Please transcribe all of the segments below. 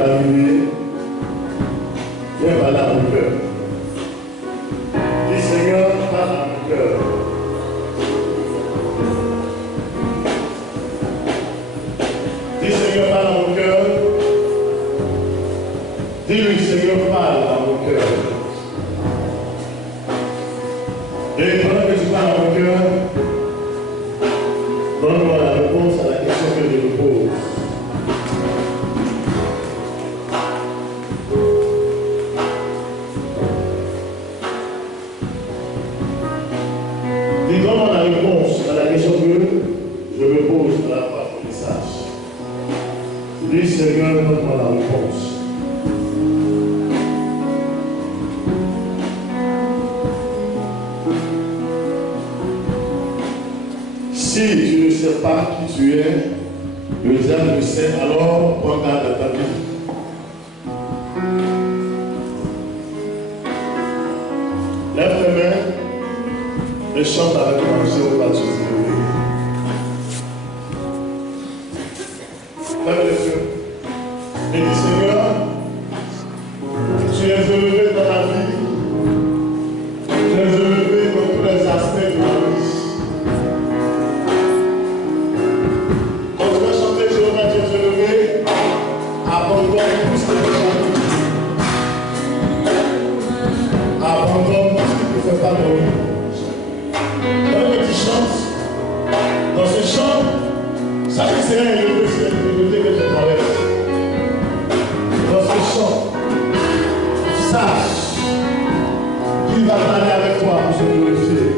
arriver, viens parler à mon cœur. Dis Seigneur, parle à mon cœur. Dis Seigneur, parle à mon cœur. Dis-lui Seigneur, parle à mon cœur. Et pendant que tu parles à mon cœur, donne-moi la réponse à la question que je me pose. Dis, donne-moi la réponse à la question que je me pose à la fin du message. Dis, Seigneur, donne-moi la réponse. Si tu ne sais pas qui tu es, le diable le sait, alors prends garde à ta vie. Lève tes mains et chante avec moi, Jéhovah, tu es élevé. Lève les yeux et dis Seigneur, tu es élevé dans la vie, tu es élevé dans tous les aspects de la vie. Abandonne tout ce qui ne fait pas de lui. Dans que tu chantes, dans ce chant, sache que c'est un élevé, c'est l'élevé que je traverse. Dans ce chant, sache qu'il va parler avec toi pour se glorifier.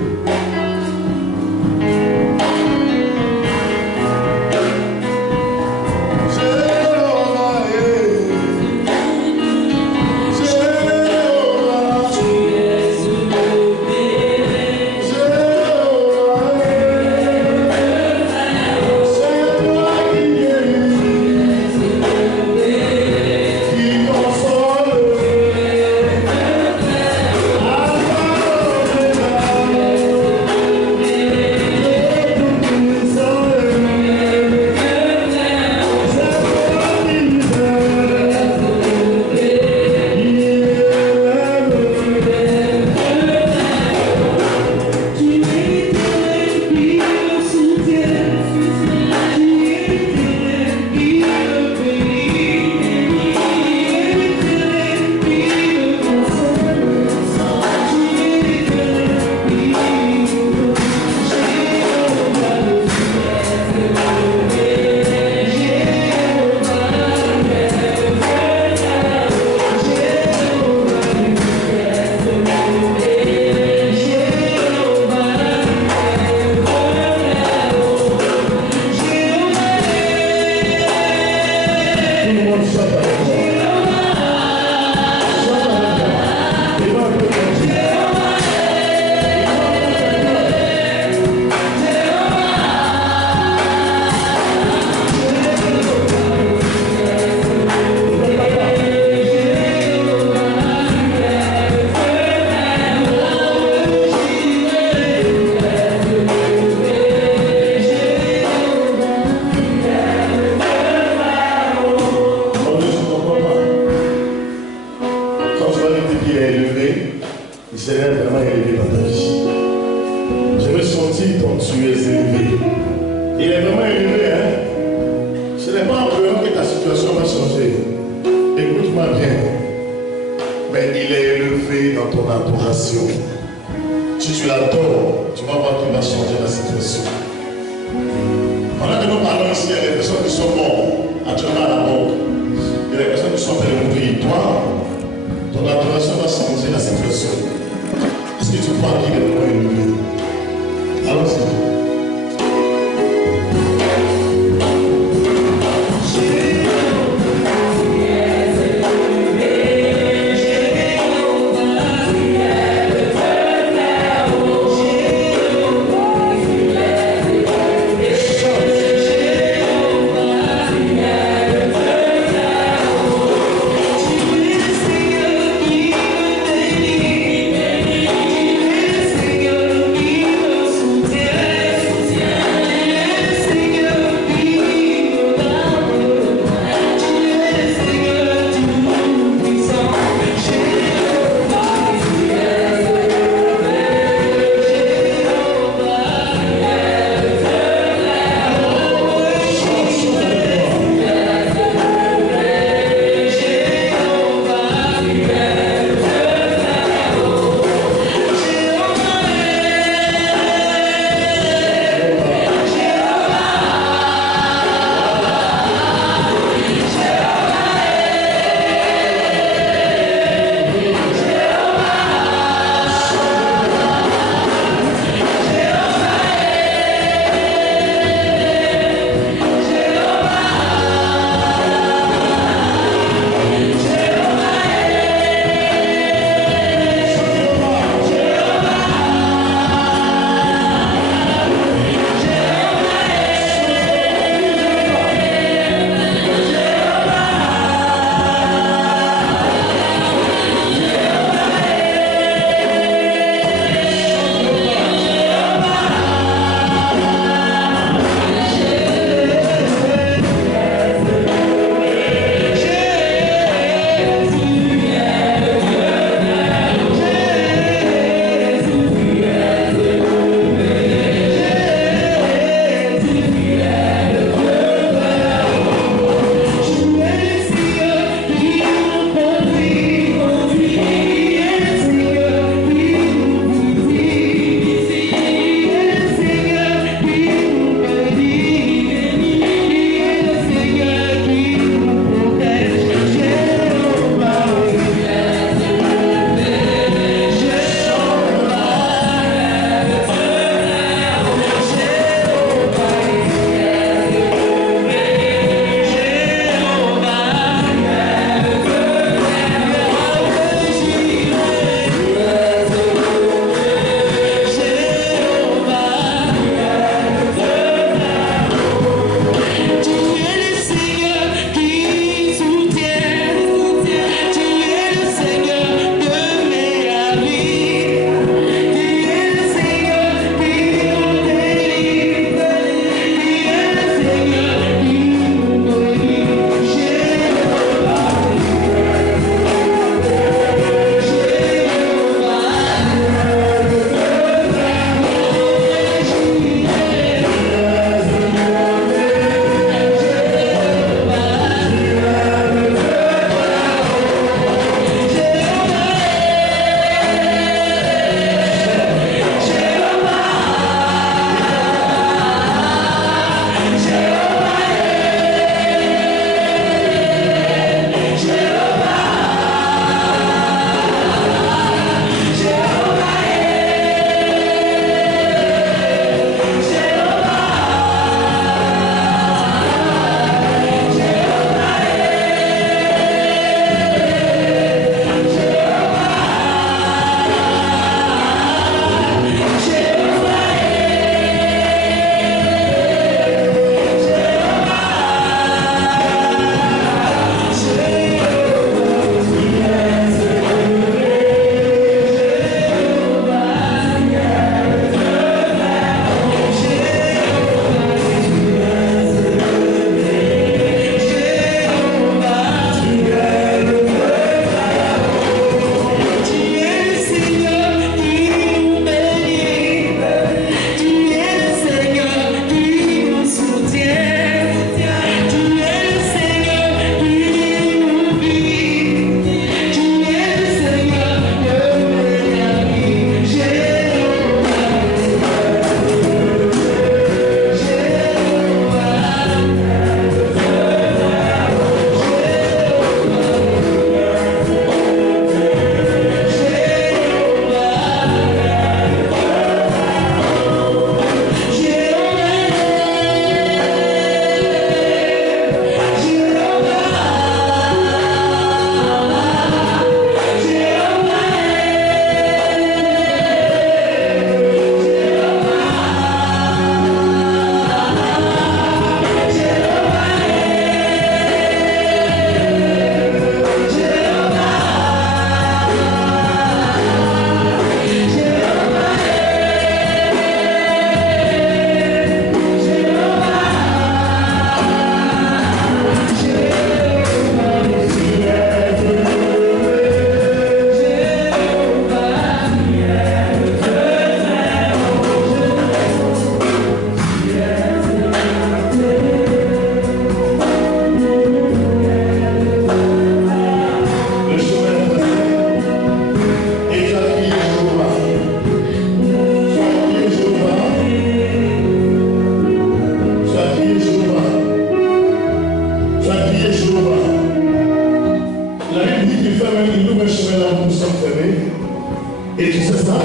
Et tu sais ça?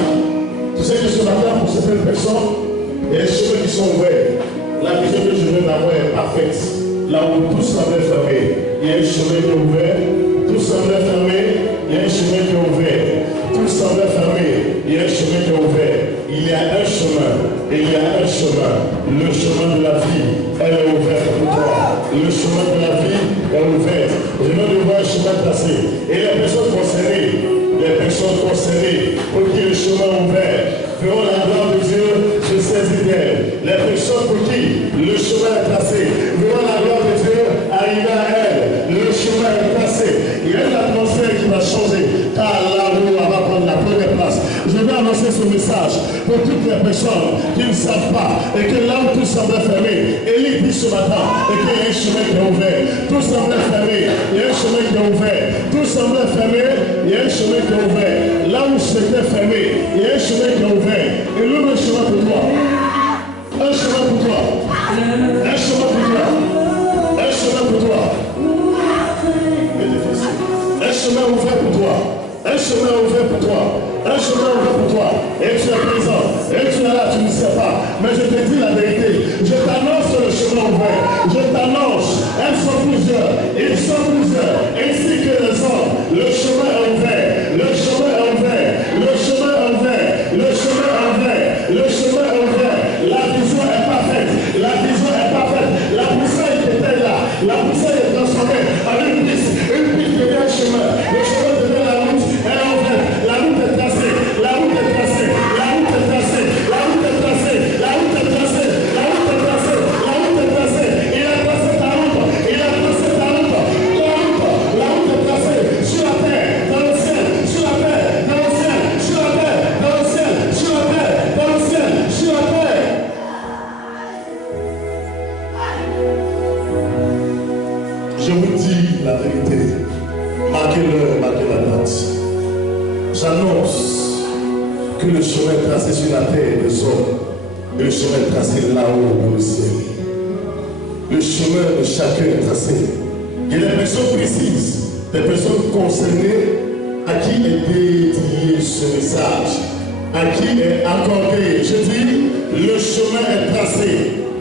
Tu sais que ce matin, pour certaines personnes, il y a des chemins qui sont ouverts. La vision que je viens d'avoir est parfaite. Là où tout semblait fermé, il y a un chemin qui est ouvert. Tout semblait fermé, il y a un chemin qui est ouvert. Tout semblait fermé, il y a un chemin qui est ouvert. Il y a un chemin, et il y a un chemin. Le chemin de la vie, elle est ouverte pour toi. Le chemin de la vie est ouvert. Je viens de voir un chemin tracé. Et les personnes concernées, pour qui le chemin est ouvert, feront la gloire de Dieu, je saisis d'elle. Les personnes pour qui le chemin est tracé, verront la gloire de Dieu arriver à elle. Le chemin est tracé. Il y a une atmosphère qui va changer, car la roue va prendre la première place. Je vais annoncer ce message pour toutes les personnes qui ne savent pas et que là où tout semblait fermé, Élie dit ce matin et qu'il y a un chemin qui est ouvert. Tout semblait fermé, il y a un chemin qui est ouvert. Tout semblait fermé, il y a un chemin qui est ouvert. Là où c'était fermé, il y a un chemin qui est ouvert. Et l'autre chemin pour toi. Un chemin pour toi. Un chemin pour toi. Un chemin pour toi. Un chemin ouvert pour toi. Un chemin ouvert pour toi. Un chemin ouvert pour toi. Et tu es présent. Et tu es là, tu ne sais pas. Mais je te dis la vérité. Je t'annonce le chemin ouvert. Je t'annonce. Elles sont plusieurs. Ils sont plusieurs. Ainsi que les hommes. Le chemin est ouvert. Le chemin est ouvert. Le chemin est ouvert. Le chemin est ouvert. Le chemin est ouvert. La vision est parfaite. La vision est parfaite. La poussière qui était là. La poussière est transformée en une piste. Une piste devient un chemin. Le chemin devient la route. Elle est ouverte. La route est tracée. La route est tracée. La route est tracée. La route est tracée. La route est tracée. La route est tracée. La route est tracée. Il a tracé ta route. Il a tracé ta route. Ta route. La route est tracée. Sur la terre, dans le ciel. Sur la terre, dans le ciel. Sur la terre, dans le ciel. Sur la terre, dans le ciel. Sur la terre. Je vous dis la vérité. Marquez l'heure, marquez la date. J'annonce que le chemin est tracé sur la terre des hommes et le chemin est tracé là-haut dans le ciel. Le chemin de chacun est tracé. Il y a des personnes précises, des personnes concernées à qui est dédié ce message, à qui est accordé. Je dis, le chemin est tracé.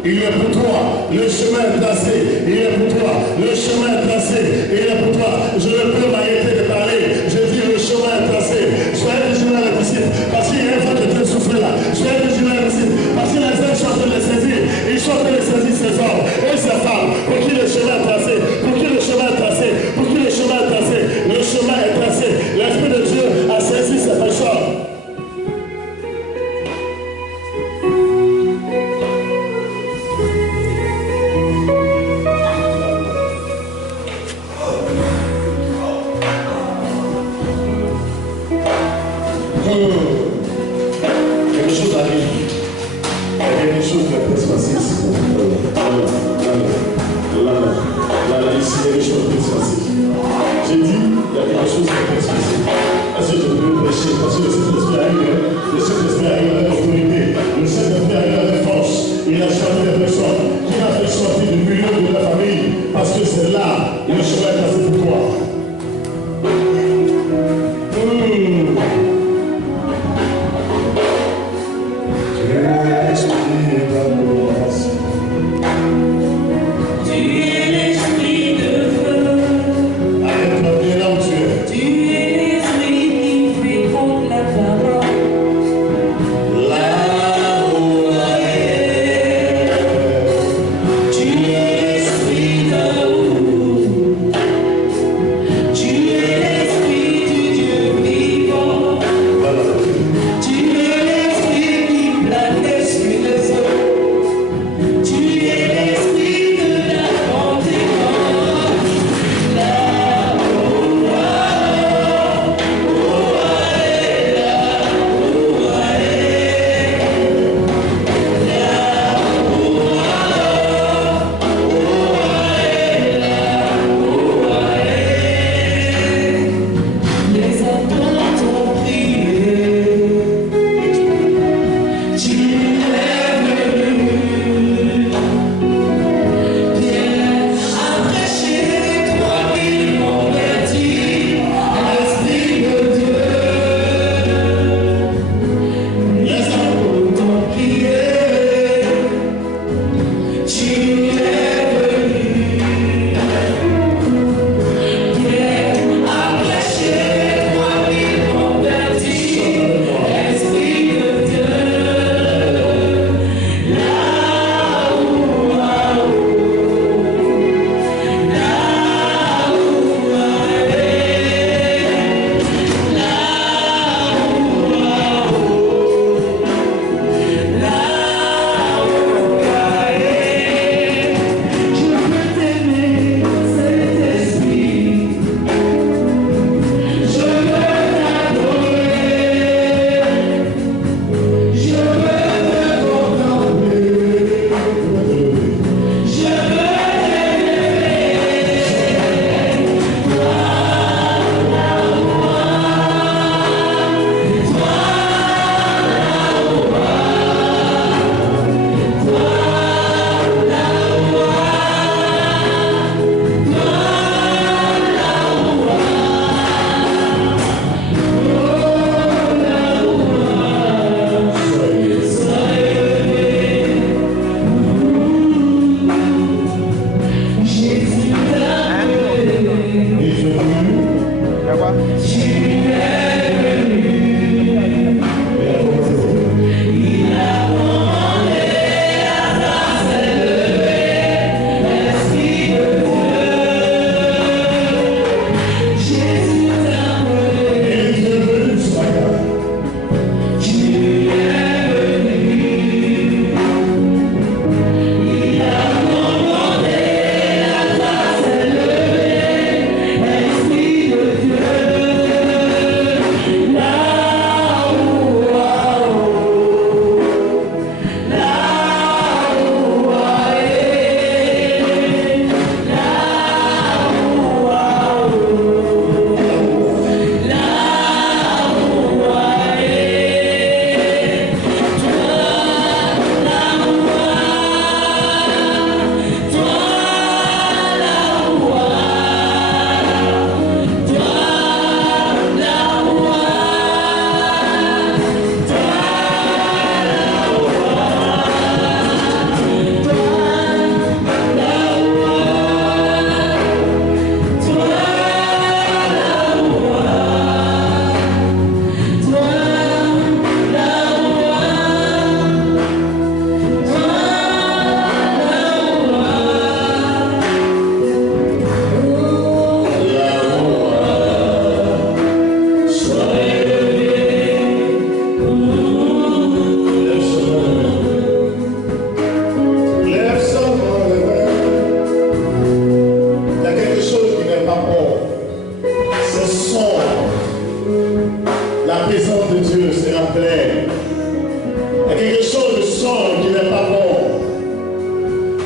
Il est pour toi. Le chemin est tracé. Il est pour toi. Le chemin est tracé. Il est pour toi. Je ne peux m'arrêter de parler. Je dis le chemin est tracé. Soyez vigilants les disciples. Parce qu'il y a un vent de Dieu souffle là. Soyez vigilants les disciples. Parce que les hommes sont en train de les saisir. Ils sont en train de saisir ces hommes et ces femmes. Pour qui le chemin est tracé. Pour qui le chemin est tracé. Pour qui le chemin est tracé. Le chemin est tracé. L'Esprit de Dieu a saisi ces personnes. Quelque chose arrive. Il y a quelque chose qui va se passer ici. Là, ici, il y a quelque chose qui va se passer. J'ai dit, il y a quelque chose qui va se passer. Est-ce que je peux prêcher? Parce que le Saint-Esprit arrive. Le Saint-Esprit arrive avec autorité. Le Saint-Esprit arrive avec force. Il a choisi des personnes qui a fait sortir du milieu de la famille. Parce que c'est là le chemin est passé pour toi.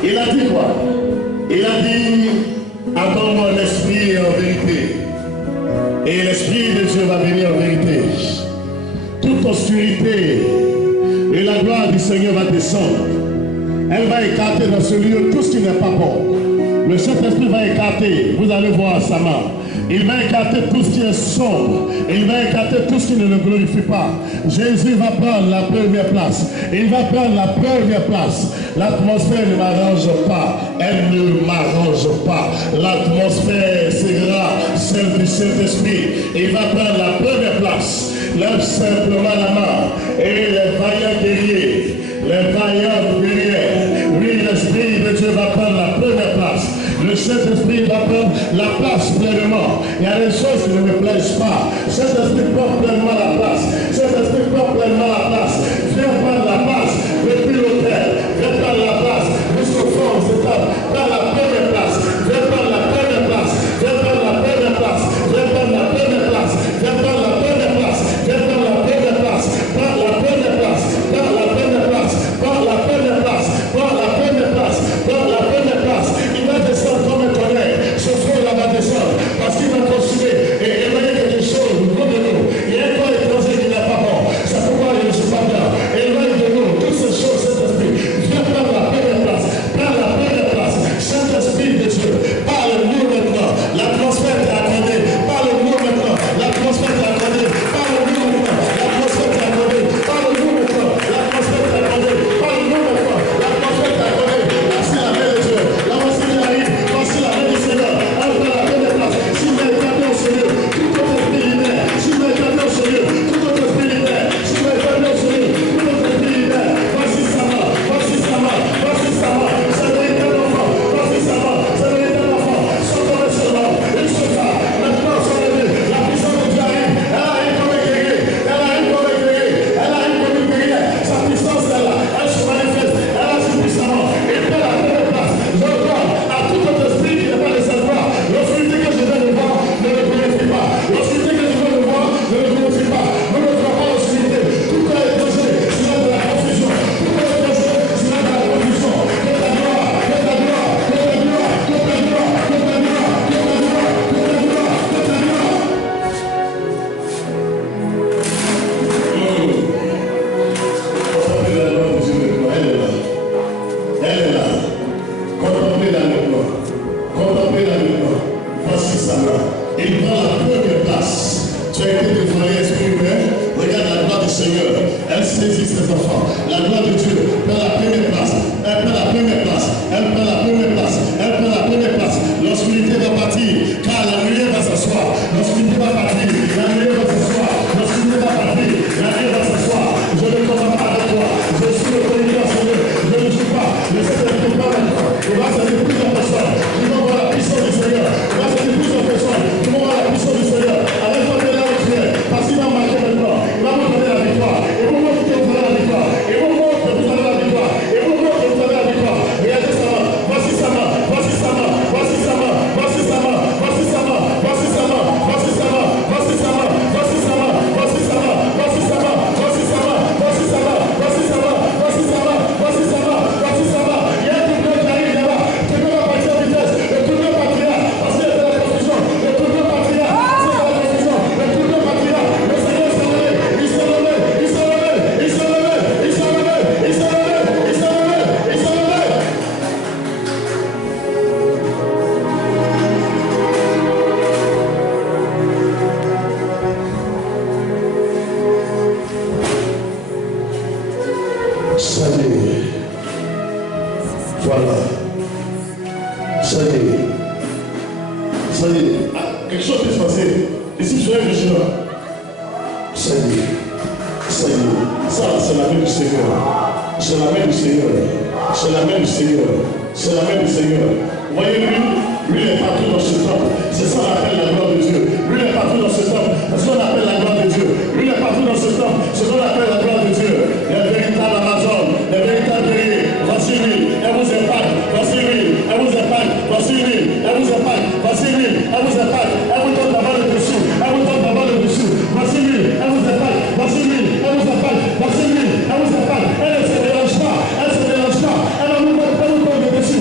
Il a dit quoi? Il a dit, attends-moi l'esprit en vérité. Et l'esprit de Dieu va venir en vérité. Toute obscurité et la gloire du Seigneur va descendre. Elle va écarter dans ce lieu tout ce qui n'est pas bon. Le Saint-Esprit va écarter, vous allez voir sa main. Il va écarter tout ce qui est sombre. Il va écarter tout ce qui ne le glorifie pas. Jésus va prendre la première place. Il va prendre la première place. L'atmosphère ne m'arrange pas. Elle ne m'arrange pas. L'atmosphère sera celle du Saint-Esprit. Il va prendre la première place. Lève simplement la main. Et les vaillants guerriers, les vaillants guerriers, oui, l'Esprit de Dieu va prendre la première place. Le Saint-Esprit va prendre la place pleinement. Il y a des choses qui ne me plaisent pas. Saint-Esprit prend pleinement la place. Saint-Esprit prend pleinement la place. Viens prendre la place depuis l'autel. Viens prendre la place jusqu'au fond de cette table. Prends la première place. Viens prendre la première place. Viens prendre la première place. Viens prendre la première place. Viens prendre la première place. Viens prendre la première place. Prends la première place. Prends la première place. Prends la première place. Prends la première place. Prends la première place. Il va descendre comme un tonnerre. Ce feu là va descendre. Parce qu'il va continuer et éloigner quelque chose au bout de nous. Il y a un corps étranger qui n'est pas bon. C'est pourquoi il ne suis pas bien. Éloigne de nous toutes ces choses, Saint-Esprit. Viens prendre la première place. Prends la première place. Saint-Esprit de Dieu. Parle-nous maintenant. L'atmosphère t'est accordée. Parle-nous maintenant. L'atmosphère t'est accordée. Parle-nous maintenant. L'atmosphère t'est accordée. Parle-nous maintenant. L'atmosphère t'est accordée. Parle-nous maintenant. L'atmosphère t'est accordée. Voici la main de Dieu. Là voici qui arrive. Voici la main du Seigneur. Elle prend la première place. Si vous m'avez établi au Seigneur, tout votre esprit libère. Si vous m'avez établi au Seigneur, tout votre esprit libère. Si vous m'avez établi au Seigneur, tout votre esprit libère. Voici sa main. Voici sa main. Voici sa main. Ça mérite un enfant. Voici sa main. Ça mérite un enfant. Sans tomber sur l'homme. Il se fait. Maintenant, son aîné. La puissance de Dieu arrive. Elle arrive comme un guerrier. Elle arrive comme un guerrier. Elle arrive comme une guerrière. Sa puissance est là. Elle se manifeste. Elle agit puissamment. Et prend la première place. Je parle à tout votre esprit qui n'est pas de cette part. L'obscurité que je viens de voir ne le glorifie pas. L'obscurité que je viens de voir ne le glorifie pas. Ne me vois pas l'obscurité. Tout est étranger. C'est là de la confusion. Tout est étranger. C'est là de la confusion. Que ta gloire. Que ta gloire. Que ta gloire. Que ta gloire. Que ta gloire. Que ta gloire. Que ta gloire. Que ta gloire. Contemplez la gloire de Dieu. Elle est là. Elle est là. Contemplez la gloire. Contemplez la gloire. Voici sa main. Il prend la première place. Tu as été dévoilé, esprit humain. Regarde la gloire du Seigneur. Elle saisit ses enfants. La gloire de Dieu prend la première place. Elle prend la première place. Elle prend la première place. Elle prend la première place. L'obscurité va partir. Car la lumière va s'asseoir. L'obscurité va partir. La lumière va s'asseoir. L'obscurité va partir. La lumière va s'asseoir. Je ne comprends pas avec toi. Je suis le président Seigneur. Je ne joue pas. Le Saint-Esprit pas avec toi. Il va se dire plus en personne. Il va voir la puissance du Seigneur. Il va se dire plus en personne. Il va voir la puissance du Seigneur. Avec toi, là où tu es. Parce qu'il va marcher maintenant. Il va vous donner la victoire. Et vous montrez que vous avez la victoire. Et vous montrez que vous avez la victoire. Et vous montrez que vous avez la victoire. Regardez sa main. Voici sa main. Voici sa main. Voici sa main. Voici sa main. Voici sa main. Voici sa main. Voici sa main. Voici sa main. Voici sa main. Voici sa main. Voici sa main. Voici sa main. Voici sa main. Voici sa main. Voici sa main. Voici sa main. Voici sa main. Il y a un tournoi qui arrive là-bas. Quelqu'un va partir en vitesse. Le tournoi partira. Parce qu'il y a de la confusion. Le tournoi partira. C'est de la confusion. Le tournoi partira. Le Seigneur s'est levé. Il s'est levé. Il s'est levé. Il s'est levé. Il s'est levé. Il s'est levé. Il s'est levé. Il s'est levé. Ça y est. Voilà. Ça y est. Ça y est. Ah, quelque chose peut se passer. Ici, je suis là. Ça y est. Ça y est. Ça, c'est la main du Seigneur. C'est la main du Seigneur. C'est la main du Seigneur. C'est la main du Seigneur. Voyez, lui, il est partout dans ce temple. C'est ça qu'on appelle la gloire de Dieu. Lui, il est partout dans ce temple. C'est ce qu'on appelle la gloire de Dieu. Lui, il est partout dans ce temple. C'est ce qu'on appelle la gloire de Dieu. Les véritables Amazon, les véritables guerriers. Voici lui. Elle vous épargne. Voici lui. Elle vous épargne. Voici lui. Elle vous épargne. Voici lui. Elle vous épargne. Elle vous donne d'abord le dessous. Elle vous donne d'abord le dessous. Voici lui. Elle vous épargne. Voici lui. Elle vous épargne. Voici lui. Elle vous épargne. Elle ne se mélange pas. Elle ne se mélange pas. Elle vous donne le dessus.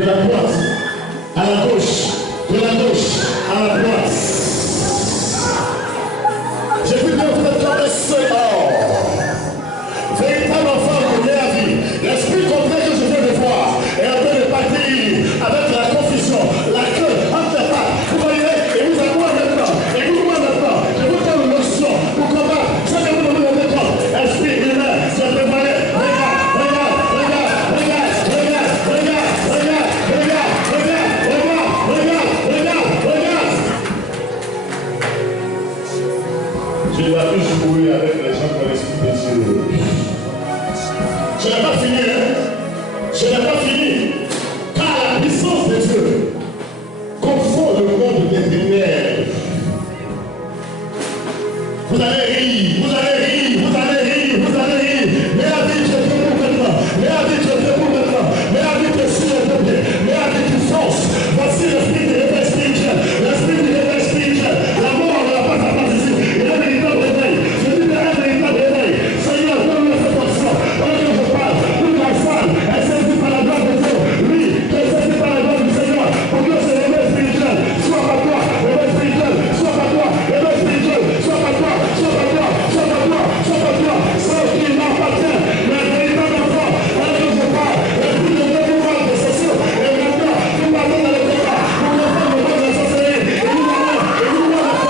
de la droite à la gauche, de la gauche à la droite. J'ai vu bien vous êtes comme un seul or. Véritable enfant de la vie. L'esprit complet que je viens de voir est en train de partir avec la confusion, la queue entre les pattes. Vous voyez, et vous êtes moi maintenant, et vous moi maintenant. Je vous donne une leçon pour combattre ce que vous devez donner compte. Esprit humain, c'est préparé. Je dois plus jouer avec les gens dans l'esprit de Dieu. Je n'ai pas fini, hein? Je n'ai pas fini. Car la puissance de Dieu confond le monde des ténèbres. Vous allez rire, vous allez rire, vous allez rire, vous allez rire. Mais la vie, je fais pour maintenant. Mais la vie, je fais pour maintenant. Mais la vie, je suis le peuple. Mais la vie, tu fonces. Voici l'esprit de réveil spirituel. L'esprit de réveil spirituel. La mort ne va pas s'apprendre ici. Il est véritable réveil. Je dis qu'il y a un véritable réveil. Seigneur, donne-le cette portion. Pendant que je parle, toute la salle est saisie par la gloire de Dieu. Oui, tu es saisi par la gloire du Seigneur. Pour que ce réveil spirituel soit pas toi. Réveil spirituel, soit pas toi. Réveil spirituel, soit pas toi. Soit pas toi. Soit pas toi. Soit pas toi. C'est qui m'appartient. Mais véritable enfant, pendant que je parle, l'esprit de Dieu vous parle de cession. Et maintenant, nous partons dans le combat. Pour que nous de la sorcellerie. Et nous allons, et nous allons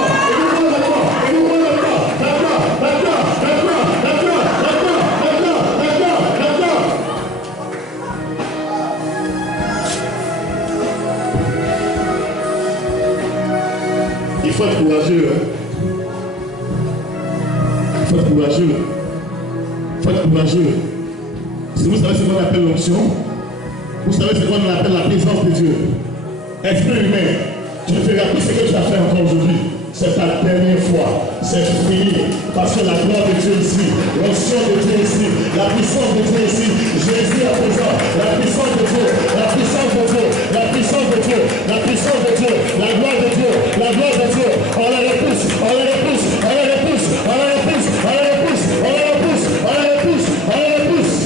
d'accord. Et nous allons d'accord. Et nous allons d'accord. D'accord, d'accord, d'accord, d'accord, d'accord, d'accord, d'accord, d'accord. Il faut être courageux. Hein? Il faut être courageux. Il faut être courageux. Si vous savez ce qu'on appelle l'onction, vous savez ce qu'on appelle la présence de Dieu. Esprit humain, tu ne feras plus ce que tu as fait encore aujourd'hui. C'est ta dernière fois. C'est fini. Parce que la gloire de Dieu ici, l'onction de Dieu ici, la puissance de Dieu ici, Jésus est présent. La puissance de Dieu, la puissance de Dieu, la puissance de Dieu, la puissance de Dieu, la gloire de Dieu, la gloire de Dieu. On les repousse, on les repousse, on les repousse, on les repousse, on les repousse, on les repousse, on les repousse, on les repousse.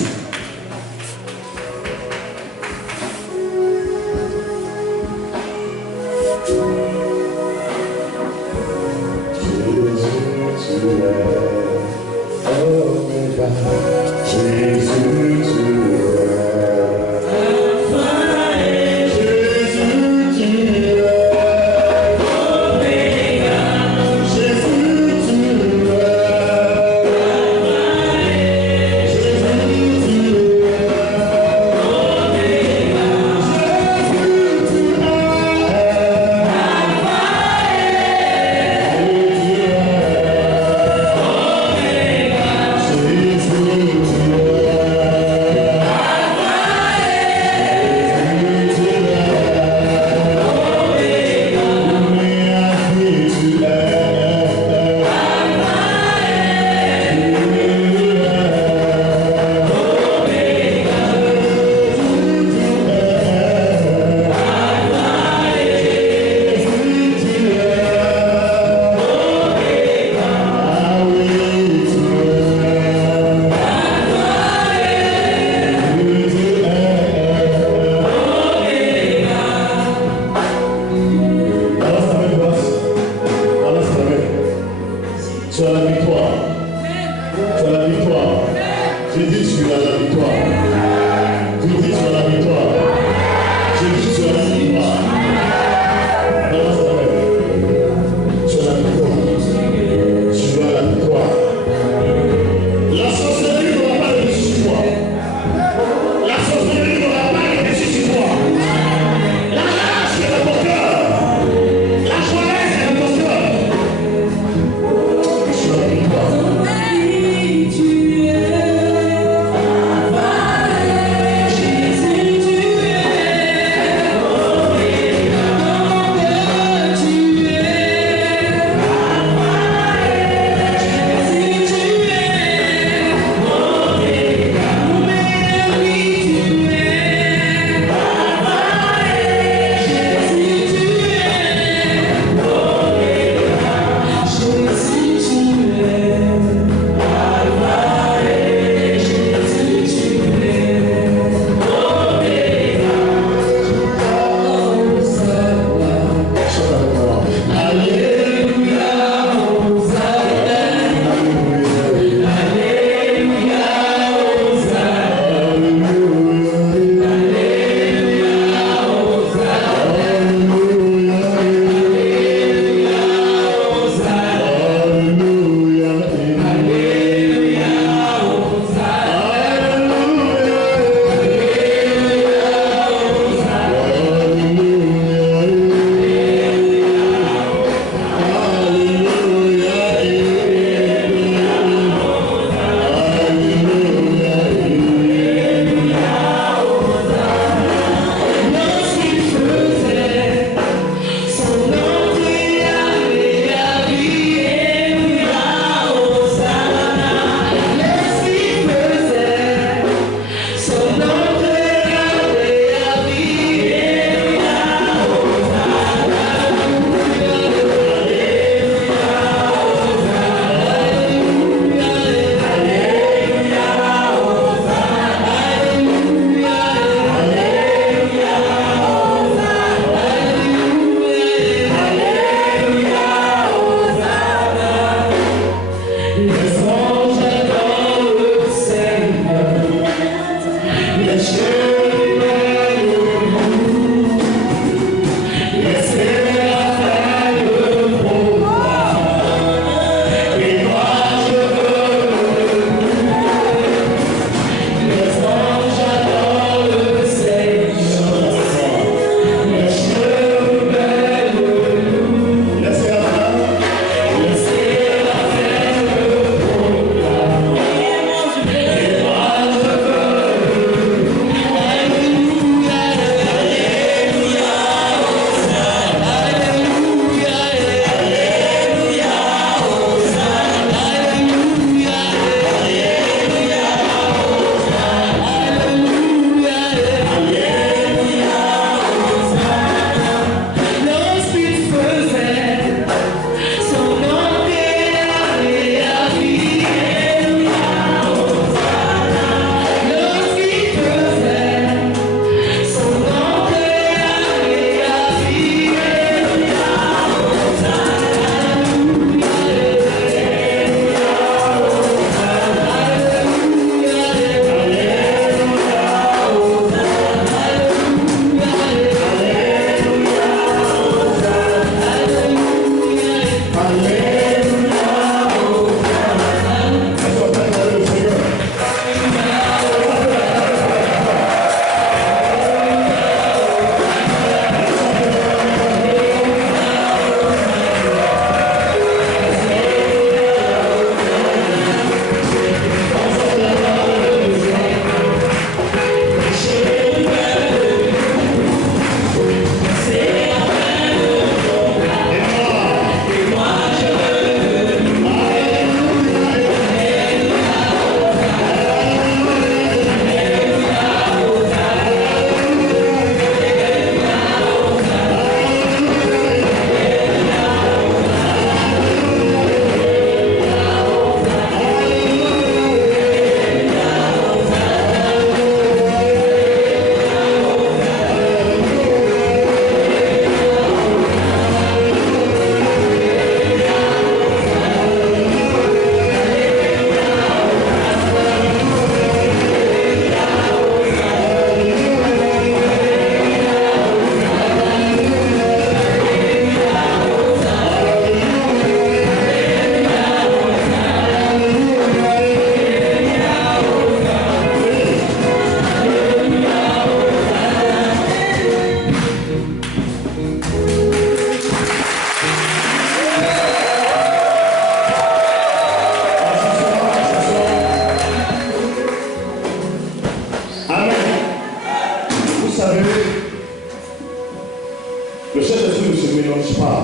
Le Saint-Esprit ne se mélange pas.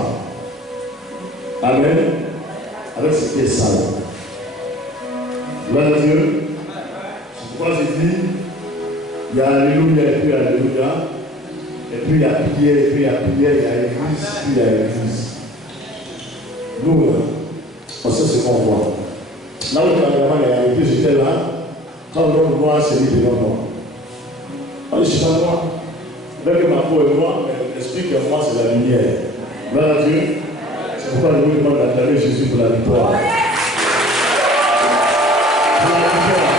Amen. Avec ce qui est sale. Gloire à Dieu. C'est pourquoi j'ai dit, il y a Alléluia et puis Alléluia. Et puis il y a prière, et puis il y a prière, il y a église, puis il y a église. Nous, on sait ce qu'on voit. Là où il y a l'église, j'étais là. Quand l'homme noir s'est mis devant moi. Je ne suis pas moi. Avec ma peau et moi, l'esprit que moi, c'est la lumière. Gloire à Dieu. C'est pourquoi je vous demande d'acclamer Jésus pour la victoire. Pour la victoire.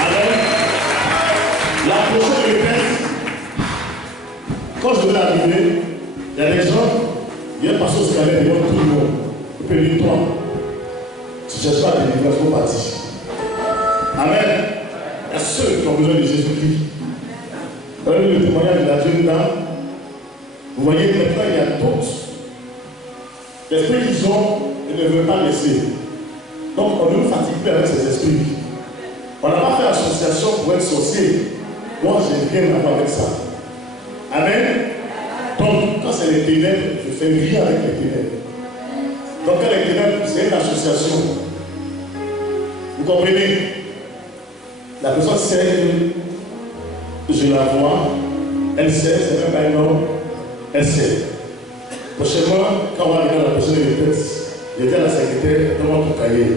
Alors, la prochaine requête, quand je vais arriver, il y a des gens, il y a un pasteur scalaire devant tout le monde. Il peut dire toi. Tu ne cherches pas à délivrer, il faut partir. Amen. Il y a ceux qui ont besoin de Jésus-Christ. Regardez le témoignage de la jeune dame. Vous voyez, maintenant il y a d'autres. L'esprit qu'ils ont, ils ne veulent pas laisser. Donc on ne nous fatigue plus avec ces esprits. On n'a pas fait association pour être sorcier. Moi, je n'ai rien à voir avec ça. Amen. Donc, quand c'est les ténèbres, je fais rien avec les ténèbres. Donc, quand les ténèbres, c'est une association. Vous comprenez? La personne sait que je la vois, elle sait, c'est même pas un homme, elle sait. Prochainement, quand on va arriver à la personne de tête, je dis à la secrétaire, donne-moi ton cahier.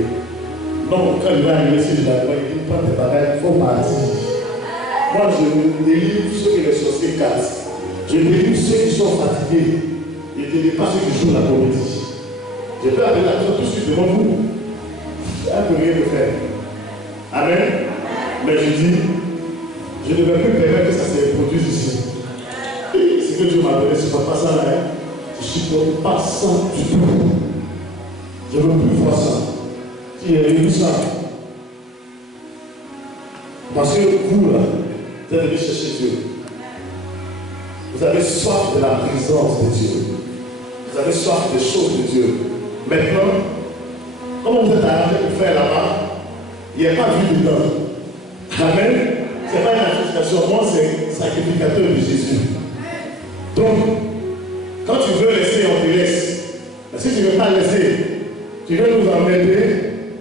Non, quand il va arriver, si je la vois, il dit, prends tes bagages, il faut partir. Moi, je délivre ce que les sorciers cassent. Je bénis ceux qui sont fatigués et je dépasse ceux qui jouent la comédie. Je peux appeler l'action tout de suite devant vous. Il n'y a plus rien de faire. Amen. Mais je dis, je ne vais plus permettre que ça se reproduise ici. Ce que Dieu m'a donné, ce n'est pas ça là. Je ne supporte pas ça du tout. Je ne veux plus voir ça. Il y a eu ça. Parce que vous là, vous allez chercher Dieu. Vous avez soif de la présence de Dieu. Vous avez soif des choses de Dieu. Maintenant, comme vous êtes arrivé pour faire là-bas, il n'y a pas de vie dedans. Amen. Ce n'est pas une association. Moi, c'est sacrificateur de Jésus. Donc, quand tu veux laisser, on te laisse. Mais si tu ne veux pas laisser, tu veux nous emmener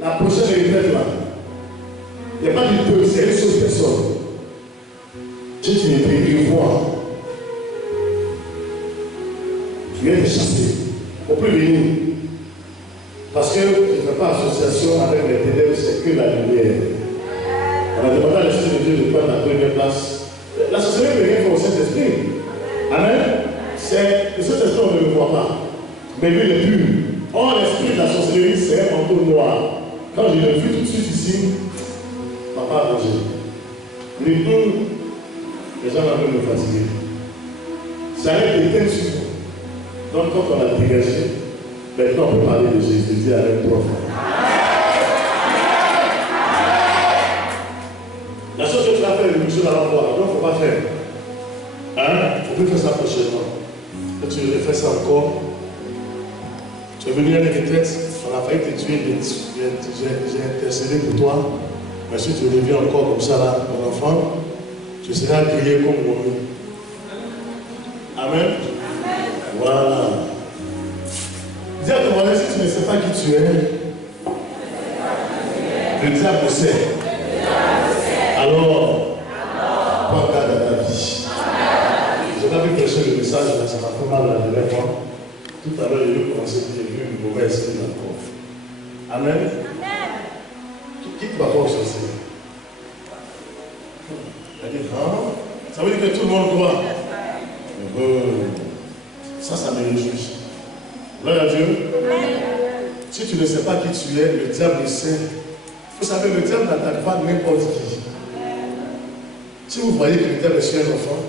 la prochaine retraite là. Il n'y a pas du tout, c'est une seule personne. Si tu ne peux voir, tu viens de chasser. On peut venir. Parce que je ne fais pas association avec les ténèbres, c'est que la lumière. On a demandé à l'Esprit de Dieu de prendre la première place. La société ne peut rien faire au Saint-Esprit. Amen. C'est le Saint-Esprit, on ne le voit pas. Mais lui, il est pur. Or, l'esprit de la sorcellerie, c'est un manteau noir. Quand je l'ai vu tout de suite ici, papa a mangé. Les gens ont pu me fatiguer. Ça a été éteint sur vous. Donc, quand on a dégagé, maintenant on peut parler de Jésus avec toi. La chose que tu vas faire, c'est la renvoi. Donc, il ne faut pas faire. Hein? Il faut plus faire ça prochainement. Quand tu refais ça encore, tu es venu à la retraite, on a failli te tuer, j'ai intercédé pour toi. Mais si tu reviens encore comme ça, là, mon enfant, tu seras grillé comme moi. Amen. Voilà. Dis à ton voisin, si tu ne sais pas qui tu es, le diable sait. Alors, prends garde à ta vie. Je n'ai pas vu prêcher le message, mais ça m'a fait mal à la dernière fois. Tout à l'heure, j'ai vu commencer, j'ai vu une mauvaise esprit encore. Amen. Qui va pas au sorcier? Il a dit, non. Ça veut dire que tout le monde croit. Ça me réjouit. Gloire à Dieu. Si tu ne sais pas qui tu es, le diable le sait. Vous savez, le diable n'attaque pas n'importe qui. Si vous voyez que le diable est sur un enfant,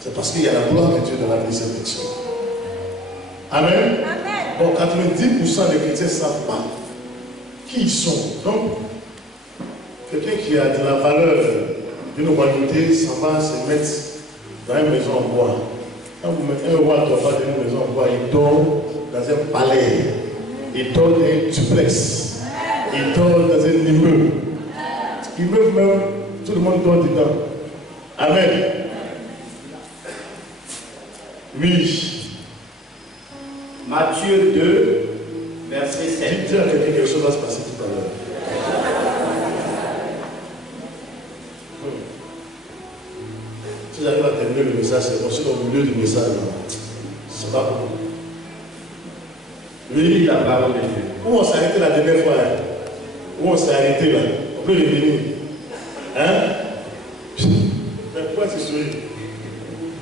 c'est parce qu'il y a la gloire de Dieu dans la résurrection. Amen. Bon, 90% des chrétiens ne savent pas qui ils sont. Donc, quelqu'un qui a de la valeur d'une humanité, ça va se mettre dans une maison en bois. Quand vous mettez un roi dans une maison en bois, il dort dans un palais, il dort dans un duplex, il dort dans un immeuble. Immeuble même, tout le monde dort dedans. Amen. Oui. Matthieu 2, verset 7. Dis à quelqu'un quelque chose va se passer tout à l'heure. Si j'arrive à terminer le message, c'est bon. Si au milieu du message, c'est pas bon. Oui, la parole de Dieu. Où on s'est arrêté la dernière fois? Où on s'est arrêté là? On peut revenir. Hein? Mais pourquoi tu souris?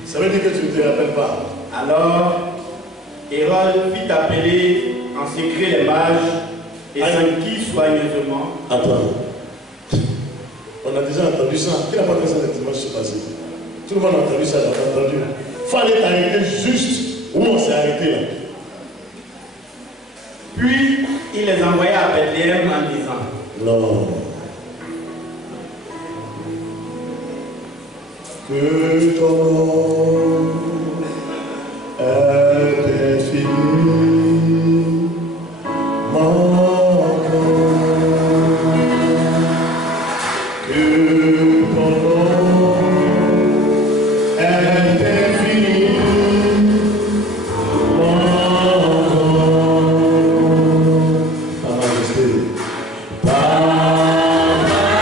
Ça veut dire que tu ne te rappelles pas. Alors, Hérode fit appeler en secret les mages et s'enquit soigneusement. Attends. On a déjà entendu ça. Qui n'a pas fait ça le dimanche passé? Tout le monde a entendu ça, on a entendu. Il fallait t'arrêter juste où on s'est arrêté là. Puis, il les envoya à Bethléem en disant, non. Que ton nom est fini, mon corps. Que ton nom est fini, mon corps. Ta majesté. Ta majesté.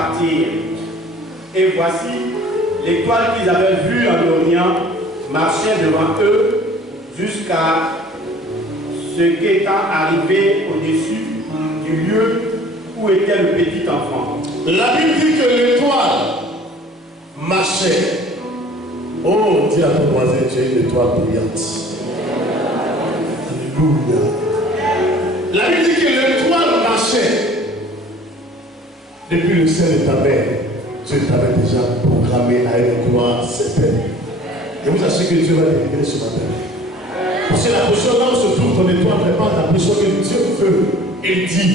partirent. Et voici, l'étoile qu'ils avaient vue en Orient marchait devant eux jusqu'à ce qu'étant arrivé au-dessus du lieu où était le petit enfant. La Bible dit que l'étoile marchait. Oh, dis à ton voisin, tu es une étoile brillante. Alléluia. La Bible dit que l'étoile marchait. Depuis le sein de ta mère, Dieu t'avait déjà programmé à une gloire certaine. Et vous assure que Dieu va délivrer ce matin. Parce que la position là où se trouve ton étoile prépare la position que Dieu veut. Il dit,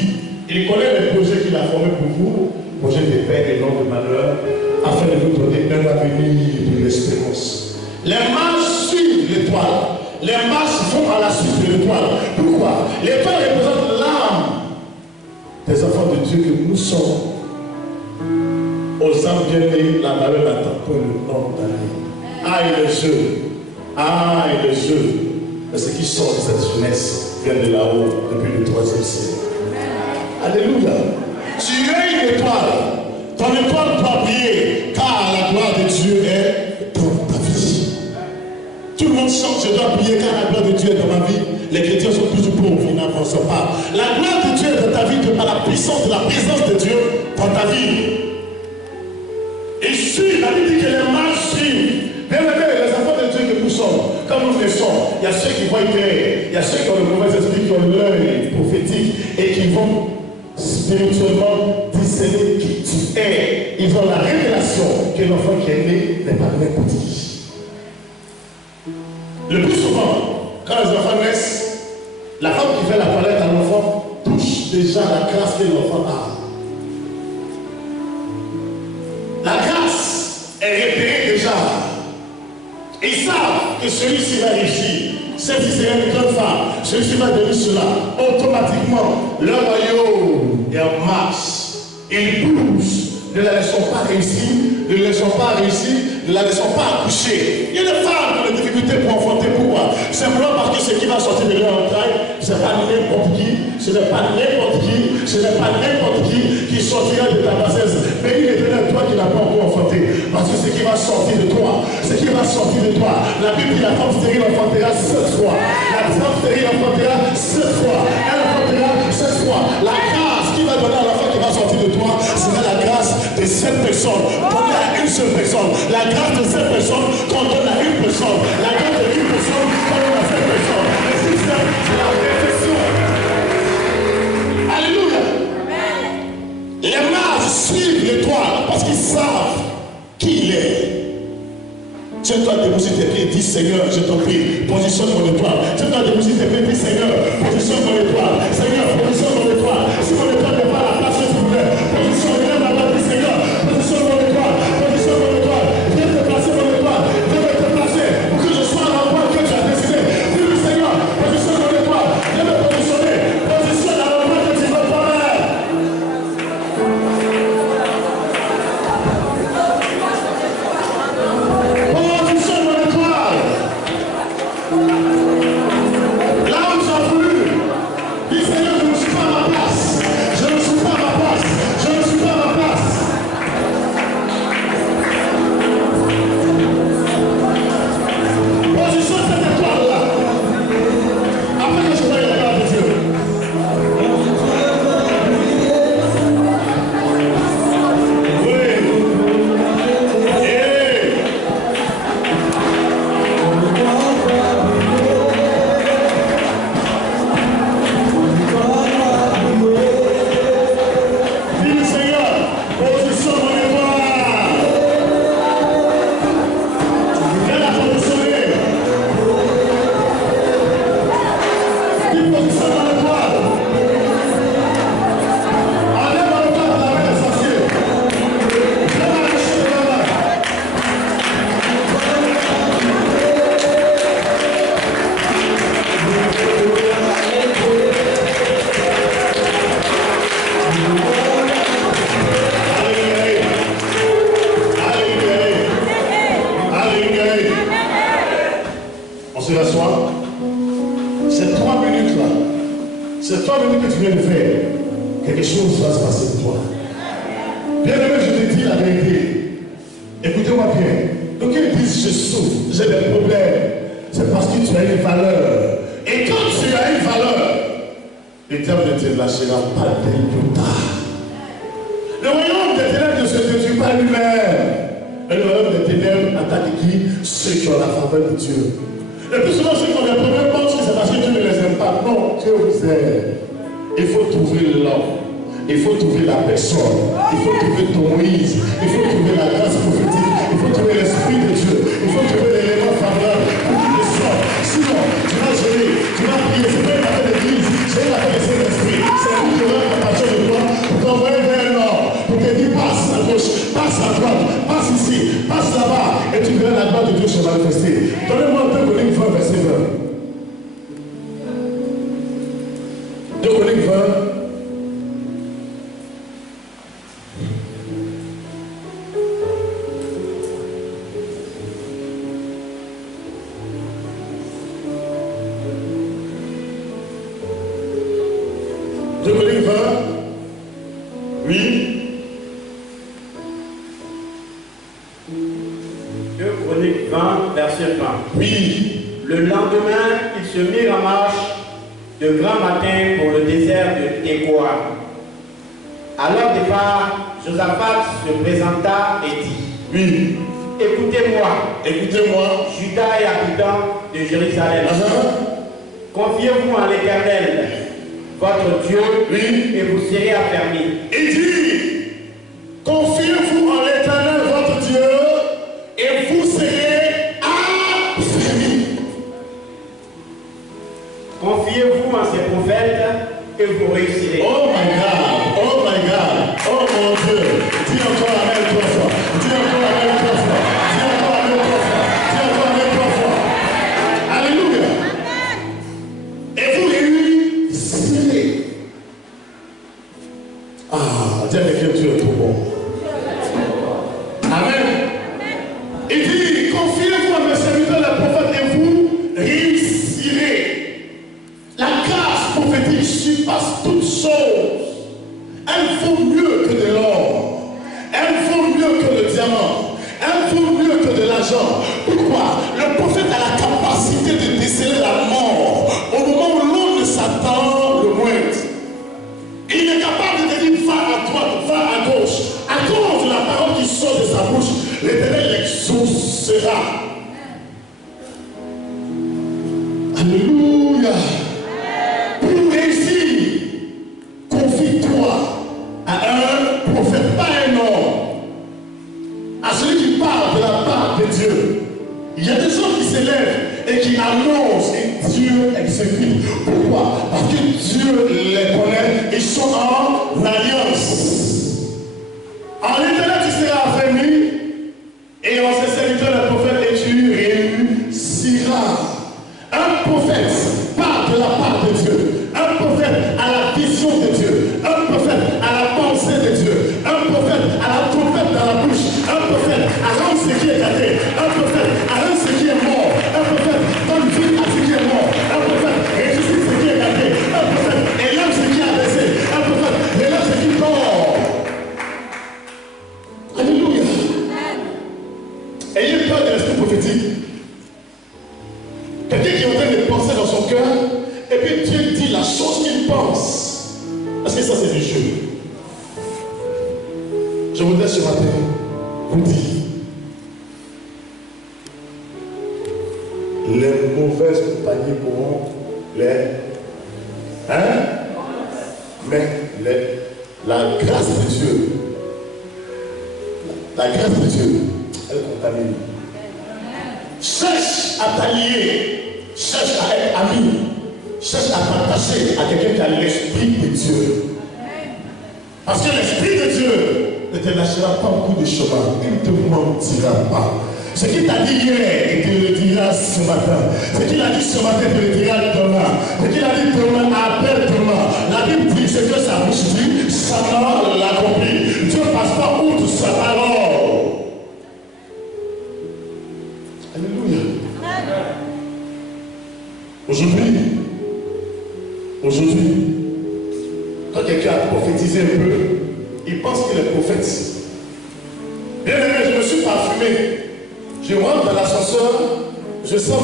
il connaît les projets qu'il a formés pour vous, projets de paix et non de malheur, afin de vous donner un avenir de l'espérance. Les marches suivent l'étoile. Les marches vont à la suite de l'étoile. Pourquoi? L'étoile représente l'âme des enfants de Dieu que nous sommes. Aux âmes bien-nées, la valeur n'attend pas le nom d'année. Aïe les jeux. Aïe les jeux. Mais ce qui sort de cette jeunesse vient de là-haut depuis le 3e siècle. Alléluia. Tu es une étoile. Ton étoile doit briller, car la gloire de Dieu est dans ta vie. Tout le monde chante, je dois briller car la gloire de Dieu est dans ma vie. Les chrétiens sont toujours pauvres, ils n'avancent pas. La gloire de Dieu est dans ta vie par la puissance de la présence de Dieu dans ta vie. Et suit, la Bible dit que les marches suivent. Bien aimés, les enfants de Dieu que nous sommes, comme nous le sommes, il y a ceux qui voient clair, il y a ceux qui ont le mauvais esprit, qui ont l'œil prophétique et qui vont spirituellement discerner qui tu es. Ils ont la révélation que l'enfant qui est né n'est pas n'importe qui. Le plus souvent, quand les enfants naissent, la femme qui fait la toilette à l'enfant touche déjà la grâce que l'enfant a. La grâce est repérée déjà. Ils savent que celui-ci va réussir. Celle-ci serait une grande femme. Celui-ci va devenir cela. Automatiquement, leur royaume est en marche. Ils bougent. Ne la laissons pas réussir. Ne la laissons pas réussir. Ne la laissons pas accoucher. Il y a des femmes qui ont des difficultés pour enfanter. Pourquoi? Simplement parce que ce qui va sortir de leur entraille, ce n'est pas n'importe qui. Ce n'est pas n'importe qui. Ce n'est pas n'importe qui sortira de ta bassesse. Mais il est donné à toi qui n'a pas encore enfanté. Parce que ce qui va sortir de toi, ce qui va sortir de toi, la Bible dit la femme stérile enfantera 7 fois. La femme stérile enfantera 7 fois. Elle enfantera 7 fois. La grâce qui va donner à l'enfant qui va sortir de toi sera la grâce de 7 personnes donnée à une seule personne. La grâce de 7 personnes qu'on donne à une personne. La grâce de 1 personne qu'on donne à 7 personnes. Le système, c'est la perfection. Alléluia. Les mages suivent l'étoile parce qu'ils savent qui il est. Tiens-toi debout s'il te plaît, dis Seigneur, je t'en prie, positionne mon étoile. Tiens-toi debout s'il te plaît, dis Seigneur, positionne mon étoile. Seigneur, positionne mon étoile. Si mon étoile n'est pas à la place, s'il vous plaît, positionne ma main, dis Seigneur, positionne mon étoile, positionne mon étoile. Viens te placer mon étoile, viens te placer pour que je sois à l'endroit que tu as décidé. Dis Seigneur, positionne mon étoile, viens me positionner, positionne à l'endroit que tu veux faire. Ces 3 minutes que tu viens de faire, quelque chose va se passer pour toi. Bien aimé, te dire la vérité. Écoutez-moi bien. Donc ils disent je souffre, j'ai des problèmes. C'est parce que tu as une valeur. Et quand tu as une valeur, le diable ne te lâchera pas dès le tard. Le royaume des ténèbres ne se détruit pas lui-même. Et le royaume des ténèbres attaque qui? Ceux qui ont la faveur de Dieu. Et plus souvent, ceux qui ont des problèmes pensent que c'est parce que Dieu ne les aime pas. Non, Dieu vous aime. Il faut trouver l'homme. Il faut trouver la personne. Il faut trouver ton Moïse. Il faut trouver la grâce prophétique. Il faut trouver l'Esprit de Dieu. Il faut trouver l'élément favorable pour qu'il le soit. Sinon, tu vas gérer, tu vas prier. C'est pas une affaire d'église, c'est une affaire de Saint-Esprit. C'est lui qui aura la passion de toi pour t'envoyer vers un homme. Pour te dire passe à gauche, passe à droite, passe ici, passe là-bas. Et tu verras la gloire de Dieu se manifester. Donnez-moi un peu de Corinthiens 20, verset 20. 2 Corinthiens 20. Oui. 2 Chroniques 20, verset 20. Oui. Le lendemain, ils se mirent en marche de grand matin pour le désert de Tekoa. À leur départ, Josaphat se présenta et dit: Oui. Écoutez-moi, Écoutez-moi, Judas et habitants de Jérusalem. Confiez-vous en l'Éternel, votre Dieu, oui, et vous serez affermis. Il dit, confiez-vous en l'Éternel, votre Dieu, et vous serez affermis. Confiez-vous en ses prophètes, et vous réussirez. Oh my God, oh my God, oh mon Dieu. Dis encore Amen 3 fois. Dis encore Amen 3 fois. Dis encore Amen 3 fois. Dis encore Amen 3 fois. Alléluia. Et vous réussirez. Ah, Dieu avec Dieu est trop bon. Amen. Il dit, confiez-vous à mes serviteurs, les prophètes, et vous réussirez. La grâce prophétique surpasse toutes choses. Elle vaut mieux que de l'or. Elle vaut mieux que le diamant. Elle vaut mieux que de l'argent. Pourquoi? Le prophète a la capacité de déceler la mort au moment où l'on ne s'attend le moins. Il est capable de te dire va à droite, va à gauche. À cause de la parole qui sort de sa bouche, l'Éternel l'exaucera. Alléluia. Pour réussir, confie-toi à un prophète, pas un homme. À celui qui parle de la part de Dieu. Il y a des gens qui s'élèvent et qui annoncent et Dieu exécute. Pourquoi? Parce que Dieu les connaît, ils sont en alliance. En l'Éternel, tu seras affermi et en ses serviteurs, le prophète, et tu réussiras. Un prophète parle de la part de Dieu. Un prophète a la vision de Dieu. Un prophète a la pensée de Dieu. Un prophète a la trompette dans la bouche. Un prophète a rendre ce qui est gâté. Un prophète a rendre ce qui est mort. Un prophète donne vie à ce qui est mort. Un prophète ressuscite ce qui est gâté. Un prophète élève ce qui est abaissé. Un prophète élève ce qui dort. Alléluia. Ayez peur de l'esprit prophétique. Quelqu'un qui est en train de penser dans son cœur, et puis Dieu dit la chose qu'il pense. Parce que ça, c'est du jeu. Je voudrais ce matin vous dire, les mauvaises compagnies pourront les... Hein? Mais la grâce de Dieu, elle contamine. Cherche à t'allier, cherche à être ami, cherche à t'attacher à quelqu'un qui a l'esprit de Dieu. Parce que l'esprit de Dieu ne te lâchera pas au bout du chemin, il ne te mentira pas. Ce qu'il t'a dit hier, il te le dira ce matin. Ce qu'il a dit ce matin, il te le dira demain. Ce qu'il a dit demain, après demain. La Bible dit ce que sa bouche dit, sa main l'accomplit. Dieu ne passe pas outre sa parole. Alléluia. Aujourd'hui, quand quelqu'un a prophétisé un peu, il pense qu'il est prophète. parfumé. Je rentre dans l'ascenseur, je sens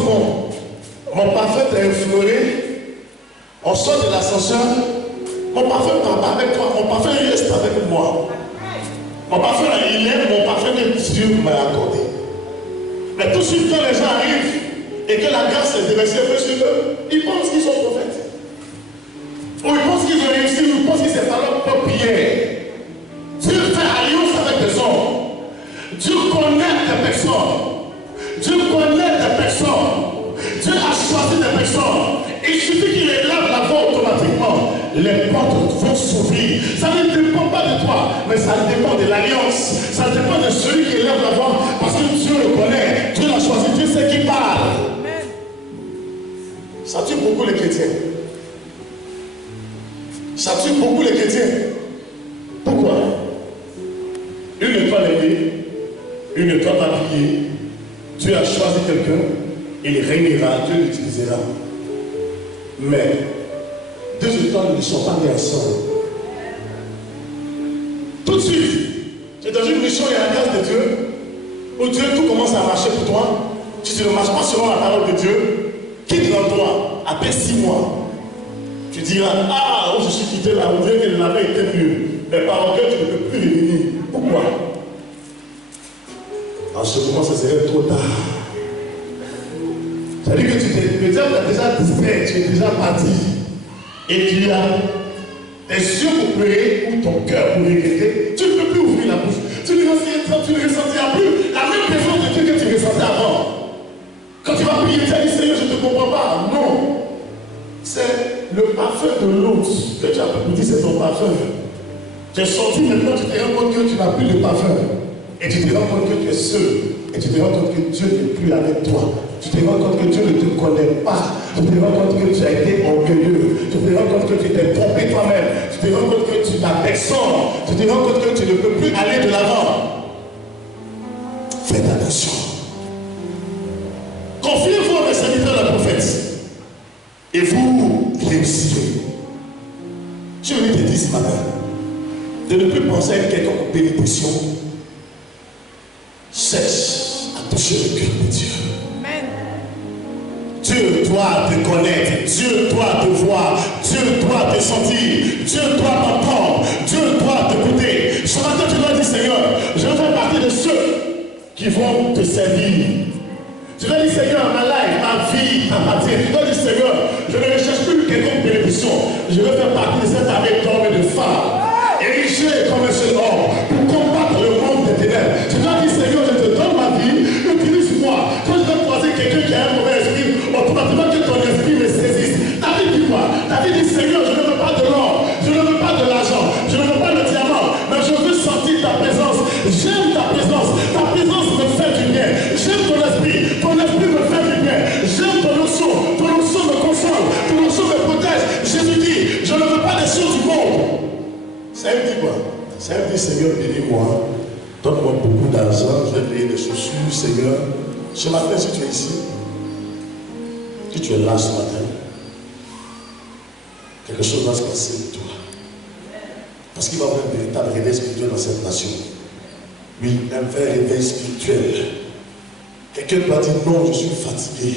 mon parfum est effleuré. On sort de l'ascenseur, mon parfum ne part pas avec toi, mon parfum reste avec moi. Mon parfum, il est mon parfum que Dieu m'a accordé. Mais tout de suite, quand les gens arrivent et que la grâce est déversée sur eux, ils pensent qu'ils sont prophètes. Ou ils pensent qu'ils ont réussi, ou ils pensent que c'est par leur propre prière. Dieu fait alliance avec des hommes. Dieu connaît des personnes. Dieu connaît des personnes. Dieu a choisi des personnes. Il suffit qu'il élève la voix automatiquement. Les portes vont s'ouvrir. Ça ne dépend pas de toi, mais ça dépend de l'alliance. Ça dépend de celui qui élève la voix. Parce que Dieu le connaît. Dieu l'a choisi. Dieu sait qui parle. Ça tue beaucoup les chrétiens. Ça tue beaucoup les chrétiens. Pourquoi? Une étoile est née, une étoile va briller. Dieu a choisi quelqu'un, il réunira, Dieu l'utilisera. Mais deux étoiles ne sont pas nées ensemble. Tout de suite, tu es dans une mission et la grâce de Dieu, où Dieu tout commence à marcher pour toi. Tu ne marches pas selon la parole de Dieu. Quitte l'endroit, après 6 mois. Tu diras, ah, où je suis quitté là, on dirait que là-bas était mieux. Mais par encore, tu ne peux plus revenir. Pourquoi? En ce moment, ça serait trop tard. Ça veut dire que tu es déjà distrait, tu es déjà parti. Et tu as tes yeux pour pleurer ou ton cœur pour regretter. Tu ne peux plus ouvrir la bouche. Tu ne ressentiras plus la même présence de Dieu que tu ressentais avant. Quand tu vas prier, tu as dit, Seigneur, je ne te comprends pas. Non. C'est le parfum de l'autre que tu as dit, c'est ton parfum. Tu es sorti maintenant, tu te rends compte que tu n'as plus de parfum. Et tu te rends compte que tu es seul. Et tu te rends compte que Dieu n'est plus avec toi. Tu te rends compte que Dieu ne te connaît pas. Tu te rends compte que tu as été orgueilleux. Tu te rends compte que tu t'es trompé toi-même. Tu te rends compte que tu n'as personne. Tu te rends compte que tu ne peux plus aller de l'avant. Faites attention. Confiez-vous à mes serviteurs de prophète. Et vous réussirez. Je vais te dire ce matin de ne plus penser à quelconque bénédiction. Cherche à toucher le cœur de Dieu. Amen. Dieu doit te connaître, Dieu doit te voir, Dieu doit te sentir, Dieu doit t'entendre, Dieu doit t'écouter. Ce matin, tu dois dire, Seigneur, je vais faire partie de ceux qui vont te servir. Tu dois dire, Seigneur, ma life, ma vie t'appartient. Tu dois dire, Seigneur, je ne recherche plus quelconque bénédiction. Je veux faire partie de cette armée d'hommes et de femmes. Érigé comme un seul homme pour combattre le monde des ténèbres. Tu dois dire, Seigneur, je te donne ma vie, utilise-moi. Quand je dois croiser quelqu'un qui a un mauvais esprit, automatiquement que ton esprit me saisisse. David dit quoi? David dit, Seigneur, je ne veux pas de l'or, je ne veux pas de l'argent, je ne veux pas de diamant, mais je veux sentir ta présence. J'aime ta présence me fait du bien. J'aime ton esprit me fait du bien. J'aime ton onction me console, ton onction me protège. Jésus dit, je ne veux pas des choses du monde. Ça me dit quoi? Ça me dit, Seigneur, bénis-moi. Donne-moi beaucoup d'argent. Je vais payer des chaussures, Seigneur. Ce matin, si tu es ici, si tu es là ce matin, quelque chose va se passer de toi. Parce qu'il va y avoir un véritable réveil spirituel dans cette nation. Oui, un vrai réveil spirituel. Quelqu'un doit dire non, je suis fatigué.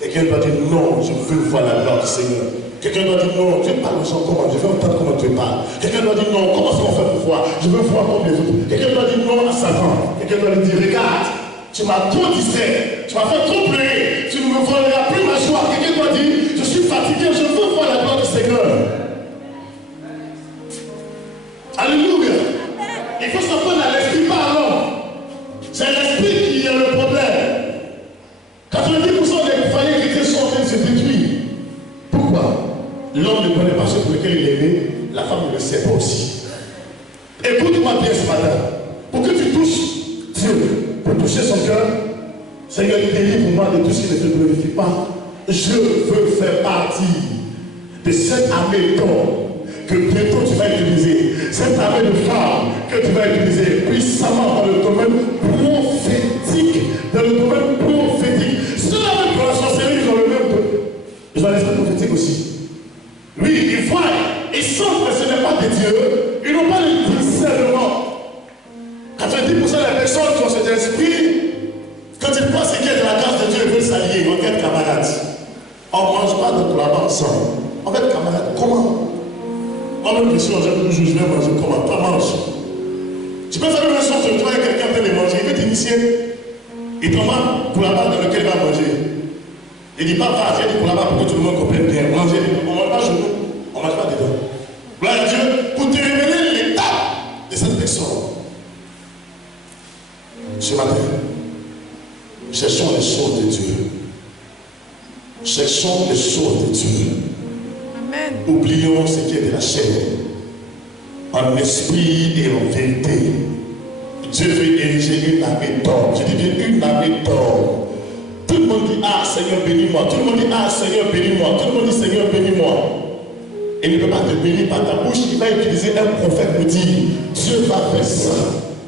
Quelqu'un doit dire non, je veux voir la gloire du Seigneur. Quelqu'un doit dire non, tu parles aux gens comment, je veux entendre comment tu parles. Quelqu'un doit dire non, comment est-ce qu'on fait pour voir, je veux voir comme les autres. Quelqu'un doit dire non à Satan. Quelqu'un doit lui dire, regarde, tu m'as trop distrait, tu m'as fait trop pleurer, tu ne me voleras plus ma joie. Quelqu'un doit dire, je suis fatigué, je veux voir la gloire du Seigneur. Alléluia. Il faut s'en prendre à l'esprit par l'homme. C'est l'esprit qui est le problème. 90% des foyers chrétiens sont en train de se détruire. Pourquoi? L'homme ne connaît pas ce pour lequel il est né, la femme ne le sait pas aussi. Écoute-moi bien ce matin. Pour que tu touches Dieu, pour toucher son cœur, Seigneur, délivre-moi de tout ce qui ne te glorifie pas. Je veux faire partie de cette armée d'hommes que bientôt tu vas utiliser. Cette armée de femmes que tu vas utiliser puissamment dans le domaine prophétique. Dans le domaine prophétique. Ceux-là même pour la sorcellerie, ils ont le même. Ils ont l'esprit prophétique aussi. Oui, ils voient, ils sentent que ce n'est pas de Dieu. Ils n'ont pas le discernement. 90% 70% des personnes qui ont cet esprit, quand ils pensent qu'il y a de la grâce de Dieu, ils veulent s'allier, ils vont être camarades. On ne mange pas de là-bas ensemble. On va être camarades. Comment? Moi-même, je suis en train de je vais manger comment? Toi, mange. Tu peux faire une chose de toi et quelqu'un peut les manger. Il veut t'initier. Il t'envoie pour là-bas dans lequel il va manger. Il dit pas, va, j'ai dit pour là-bas pour que tout le monde comprenne bien. Manger, on ne mange pas chez nous. On ne mange pas dedans. Gloire à Dieu, pour te révéler l'état de cette personne. Ce matin, cherchons les choses de Dieu. Cherchons les choses de Dieu. Amen. Oublions ce qui est de la chair. En esprit et en vérité. Dieu veut ériger une armée d'or. Je dis bien une armée d'or. Tout le monde dit, ah Seigneur bénis-moi. Tout le monde dit, ah Seigneur bénis-moi. Tout le monde dit, Seigneur bénis-moi. Et il ne peut pas te bénir par ta bouche. Il va utiliser un prophète pour dire, Dieu va faire ça.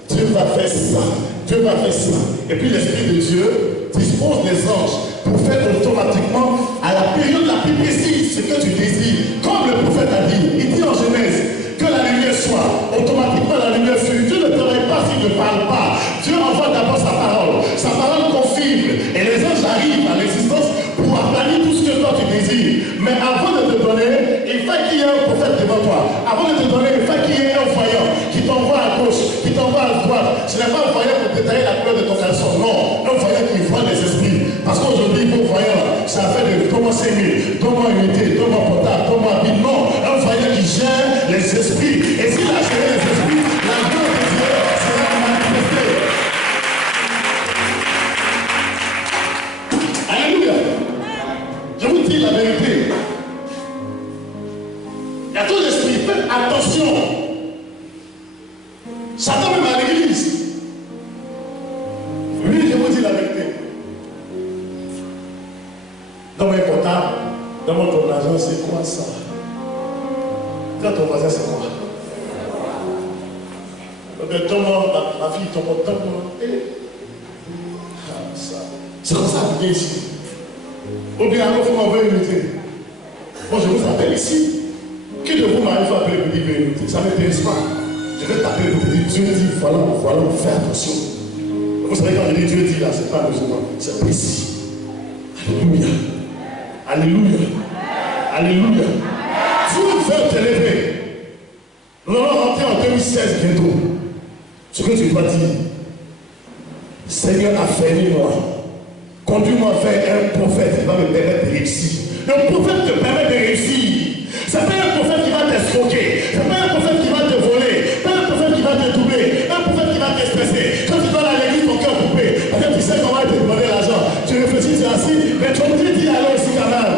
Dieu va faire ça. Dieu va faire ça. Et puis l'Esprit de Dieu dispose les anges pour faire automatiquement à la période la plus précise ce que tu désires. Comme le prophète a dit, il dit en Genèse que la lumière soit, automatiquement la lumière fut. Dieu ne travaille pas s'il ne parle pas. Dieu envoie d'abord sa parole. Sa parole confirme et les anges arrivent à l'existence pour aplanir tout ce que toi tu désires. Mais avant de te donner, il faut qu'il y ait un prophète devant toi. Avant de te donner, il faut qu'il y ait un voyant qui t'envoie à gauche, qui t'envoie à droite. Ce n'est pas un voyant pour détailler la couleur de ton caleçon. Non, un voyant qui voit les esprits. Parce qu'aujourd'hui, vos voyants, ça fait de comment s'aimer, comment imiter, comment portable, comment habiller. Non, un voyant qui gère les esprits. Et s'il a géré les esprits, la gloire de Dieu sera manifestée. Alléluia. Je vous dis la vérité. Il y a trop d'esprits. Faites attention. Satan même à l'église. Oui, je vous dis la vérité. Dans mes portables, dans mon argent, c'est quoi ça? Dans ton voisin, c'est quoi? Ma fille, ton portable, c'est comme ça que vous ici. Ou bien alors, vous m'envoyez unité. Moi, je vous appelle ici. Qui de vous m'arrive à appeler pour dire unité? Ça ne m'intéresse pas. Je vais t'appeler pour te dire, Dieu dit, voilà, fais attention. Vous savez, quand je dis Dieu dit là, c'est pas musulman, c'est précis. Alléluia. Alléluia. Alléluia. Dieu veut te lever. Nous allons rentrer en 2016 bientôt. Ce que tu dois dire, Seigneur, affermis-moi. Conduis-moi vers un prophète qui va me permettre de réussir. Le prophète te permet de réussir. Ce n'est pas un prophète qui va t'escroquer. Ce n'est pas un prophète qui va te voler. Pas un prophète qui va te doubler. Un prophète qui va t'expresser. Quand tu vas à l'église, ton cœur coupé. Parce que tu sais comment il te demander l'argent. Tu réfléchis, tu es assis, mais tu es obligé de dire alors ici quand même.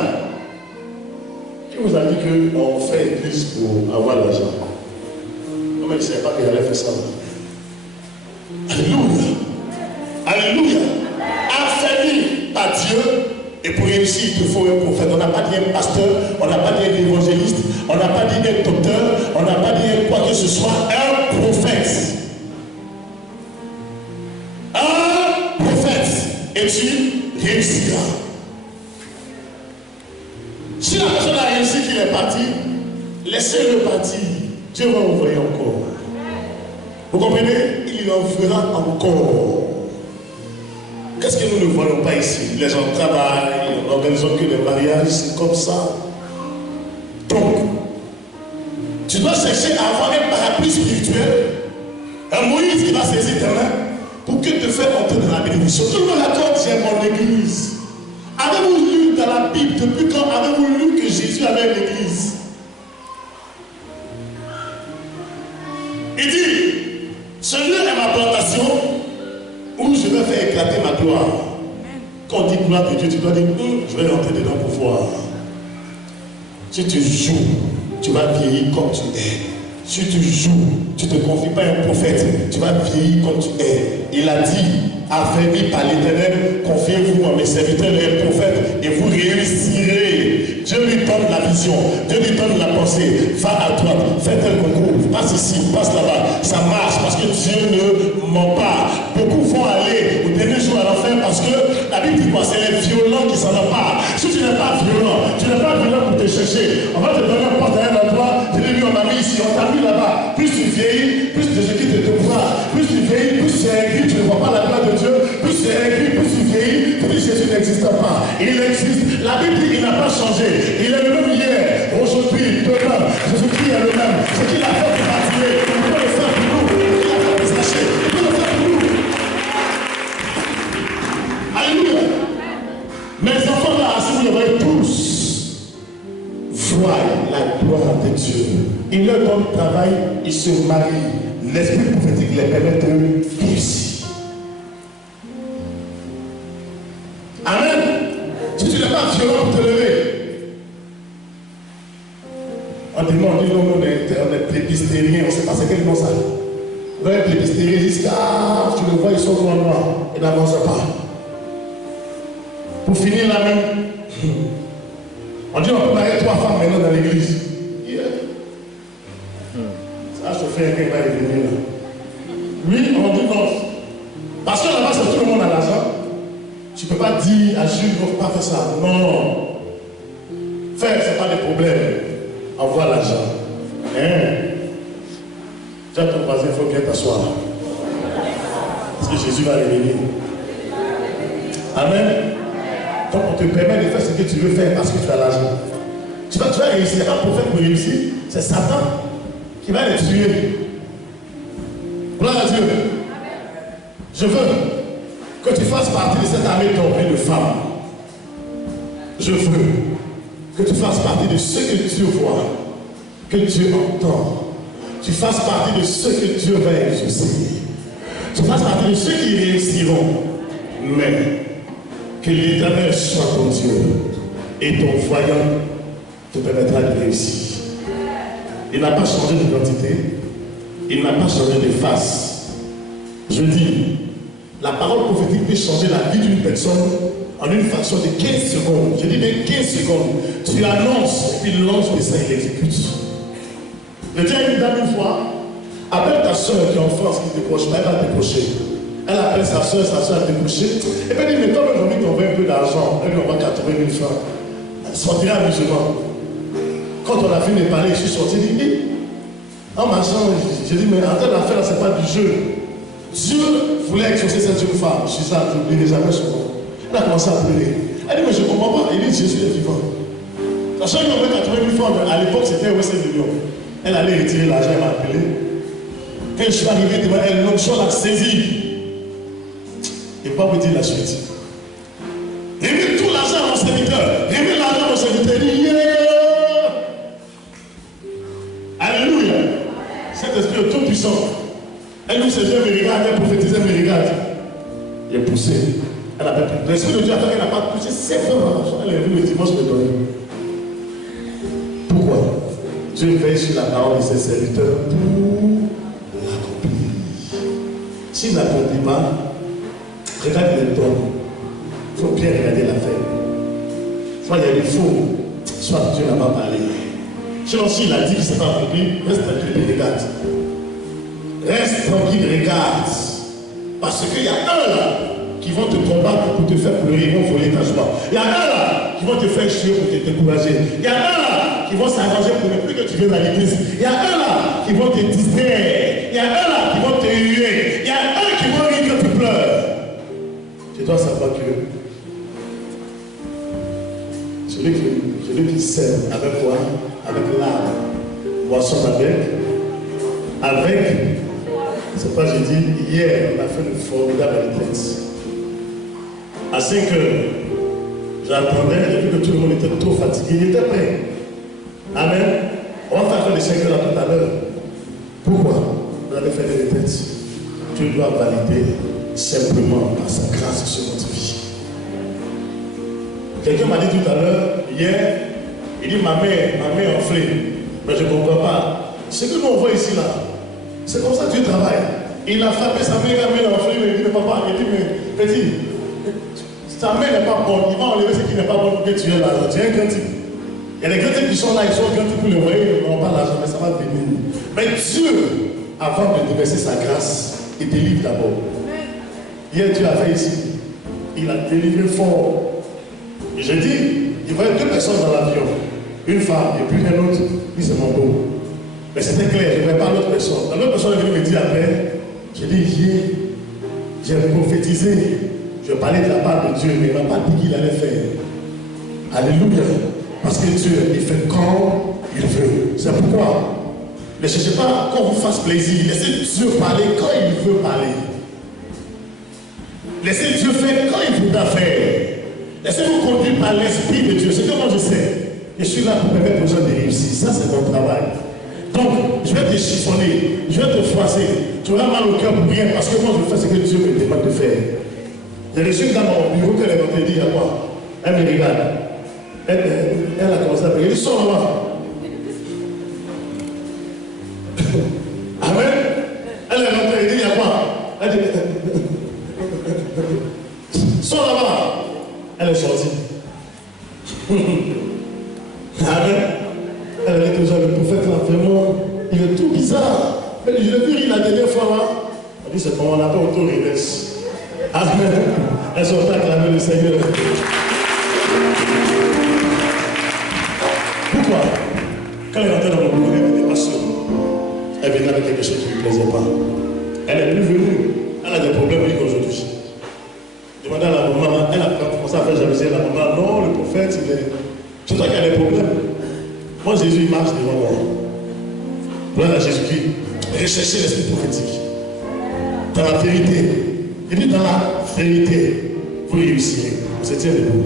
Qui vous a dit qu'on fait église pour avoir l'argent? Non, mais je ne savais pas qu'il allait faire ça. Alléluia. Alléluia. Affermi par Dieu. Et pour réussir, il te faut un prophète. On n'a pas dit un pasteur, on n'a pas dit un évangéliste, on n'a pas dit un docteur, on n'a pas dit quoi que ce soit. Un prophète. Un prophète. Et tu réussiras. Si la personne a réussi qu'il est parti, laissez-le partir. Dieu va envoyer encore. Vous comprenez? Il en fera encore. Qu'est-ce que nous ne voyons pas ici? Les gens travaillent, on n'organise que des mariages, c'est comme ça. Donc, tu dois chercher à avoir un parapluie spirituel, un Moïse qui va saisir tes mains pour que te faire entrer dans la bénédiction. Tout le monde accorde, j'aime mon église. Avez-vous lu dans la Bible, depuis quand avez-vous lu que Jésus avait une église? Il dit, ce lieu est ma plantation où je vais faire éclater ma gloire. Quand on dit gloire de Dieu, tu dois dire, je vais rentrer dedans pour voir. Si tu joues, tu vas vieillir comme tu es. Si tu joues, tu ne te confies pas à un prophète, tu vas vieillir comme tu es. Il a dit, affermi par l'Éternel, confiez-vous à mes serviteurs et prophètes et vous réussirez. Dieu lui donne la vision, Dieu lui donne la pensée. Va à droite, fais tel concours, passe ici, passe là-bas. Ça marche parce que Dieu ne ment pas. Beaucoup vont aller au dernier jour à l'enfer parce que la Bible dit quoi? C'est les violents qui s'en emparent. Si tu n'es pas violent, tu n'es pas violent pour te chercher. On va te donner un poste à un endroit, je l'ai vu, on m'a mis ici, on t'a mis là-bas. Plus tu vieillis, plus de ce qui te voir, plus tu vieillis, plus tu es aigri, tu ne vois pas la gloire de Dieu. Plus tu es aigri, plus tu vieillis, plus Jésus n'existe pas. Il existe. La Bible dit qu'il n'a pas changé. Il est le même hier, aujourd'hui, demain. Jésus-Christ est le même. Ce qu'il a fait pour bâtir, il peut le faire pour nous. Ce qu'il a fait pour Saché, il peut le faire pour nous. Alléluia. Mes enfants là, si vous les voyez tous, voient la gloire de Dieu. Il leur donne travail, ils se marient. L'esprit prophétique les permet de réussir. Amen. Si tu n'es pas violent pour te lever, on demande, on est plébistérien, on ne sait pas c'est quel nom ça. On est plébistérien jusqu'à, tu le vois, ils sont noirs, ils n'avancent pas. Pour finir là même, on dit on peut marier 3 femmes maintenant dans l'église. Yeah. Ça, je te fais un qui va revenir là. Oui, on dit non. Parce que là-bas, c'est tout le monde à l'argent. Tu ne peux pas dire à Jules, ne faut pas faire ça. Non. Faire, ce n'est pas des problèmes. Envoie l'argent. Hein? Tiens, ton voisin, il faut bien t'asseoir. Parce que Jésus va revenir. Amen. Donc on te permet de faire ce que tu veux faire parce que tu as l'argent. Tu vas réussir. Un prophète pour réussir, c'est Satan qui va les tuer. Gloire à Dieu. Je veux que tu fasses partie de cette armée dorée de femmes. Je veux que tu fasses partie de ceux que Dieu voit, que Dieu entend. Tu fasses partie de ceux que Dieu va exaucer. Tu fasses partie de ceux qui réussiront. Mais que l'Éternel soit ton Dieu et ton voyant te permettra de réussir. Il n'a pas changé d'identité, il n'a pas changé de face. Je dis, la parole prophétique peut changer la vie d'une personne en une fraction de 15 secondes. Je dis bien 15 secondes. Tu annonces, et puis l'ange de ça, il exécute. Je dis à une dame une fois, appelle ta soeur qui est en France qui décroche, mais elle va décrocher. Elle appelle sa soeur a décroché. Et puis elle dit, mais toi, j'ai envie de t'envoyer un peu d'argent. Elle lui envoie 80 000 francs. Elle sortira musulman. Quand on a fini de parler, je suis sorti, je dis, en marchant, j'ai dit, mais attends, l'affaire là, c'est pas du jeu. Dieu voulait exaucer cette jeune femme. Je suis ça, je n'oublierai jamais son nom. Elle a commencé à pleurer. Elle dit, mais je ne comprends pas. Il dit, Jésus est vivant. La soeur lui envoie 80 000 francs, à l'époque, c'était 5 millions. Elle allait retirer l'argent, elle m'a appelé. Quand je suis arrivé devant elle, l'onction l'a saisie. Et pas vous dire la suite. Remets tout l'argent à mon serviteur. Remets l'argent à mon serviteur. Yeah! Alléluia. Cet esprit est tout puissant. Elle nous saisit, elle me regarde, elle prophétise, elle me regarde. Il est poussé. Elle a pas pu. L'esprit de Dieu a fait qu'elle n'a pas poussé 7 fois l'argent. Elle est venue le dimanche me donner. Pourquoi? Dieu veille sur la parole de ses serviteurs pour l'accomplir. S'il n'accomplit pas, regarde les dons. Il faut bien regarder l'affaire. Soit il y a des faux, soit Dieu n'a pas parlé. Sinon, s'il a dit que ce n'est pas accompli, reste tranquille et regarde. Reste tranquille et regarde. Parce qu'il y a un là qui vont te combattre pour te faire pleurer, ils vont voler ta joie. Il y a un là qui vont te faire chier pour te décourager. Il y a un là qui vont s'arranger pour ne plus que tu viennes à l'église. Il y a un là qui vont te distraire. Il y a un là qui vont te huer. Il y a un qui vont rire que tu pleures. Tu dois savoir que celui qui sert avec quoi? Avec l'âme. Boisson avec. C'est pas, j'ai dit, hier, on a fait une formidable retraite. À 5 heures, j'attendais, j'ai vu que tout le monde était trop fatigué, il était prêt. Amen. On va faire les 5 heures tout à l'heure. Pourquoi? Vous avez fait des retraites. Tu dois valider simplement par sa grâce sur notre vie. Quelqu'un m'a dit tout à l'heure, hier, il dit ma main enflée. Mais je ne comprends pas. Ce que nous on voit ici là, c'est comme ça que Dieu travaille. Il a frappé sa main enflée, mais il dit mais papa, il dit mais petit, sa main n'est pas bonne, il va enlever ce qui n'est pas bon pour que tu aies l'argent. Tu es un grand type. Il y a des grands types qui sont là, ils sont grands types pour le voyer, ils n'ont pas l'argent, mais ça va venir. Mais Dieu, avant de déverser sa grâce, il délivre d'abord. Hier, Dieu a fait ici. Il a délivré fort. Et j'ai dit, il y avait 2 personnes dans l'avion. Une femme et puis un autre, puis c'est mon dos. Mais c'était clair, je ne voyais pas l'autre personne. L'autre personne est venue me dire après, j'ai dit, J'ai prophétisé, je parlais de la part de Dieu, mais il ne m'a pas dit qu'il allait faire. Alléluia. Parce que Dieu, il fait quand il veut. C'est pourquoi ne cherchez pas qu'on vous fasse plaisir. Laissez Dieu parler quand il veut parler. Laissez Dieu faire quand il voudra faire. Laissez-vous conduire par l'Esprit de Dieu. C'est que moi je sais. Je suis là pour permettre aux gens de réussir. Ça, c'est mon travail. Donc, je vais te chiffonner. Je vais te froisser. Tu auras mal au cœur pour rien parce que moi, je fais ce que Dieu me demande de faire. J'ai reçu une dame dans mon bureau qu'elle est montée, dit, il y a quoi? Elle me regarde. Elle a commencé à me dire, il sort là. Amen. Elle est montée, elle dit, il y a quoi? Elle dit, sors là-bas. Elle est sortie. Amen. Elle est toujours le prophète là, vraiment, il est tout bizarre. Mais je l'ai vu la dernière fois là. Elle dit, c'est comment on appelle auto-reverse. Amen. Elles sont acclamées le Seigneur. Pourquoi? Quand elle rentrait dans mon bureau, elle n'était pas seule. Elle venait avec quelque chose qui ne lui plaisait pas. Elle est plus venue. Elle a des problèmes aujourd'hui. Demandez à la maman, elle a commencé à faire jalousie à la maman. Non, le prophète, il est. C'est toi qui as des problèmes. Moi, Jésus, il marche devant moi. Gloire à Jésus-Christ. Recherchez l'esprit prophétique. Dans la vérité. Il dit dans la vérité, vous réussirez. Vous étiez debout.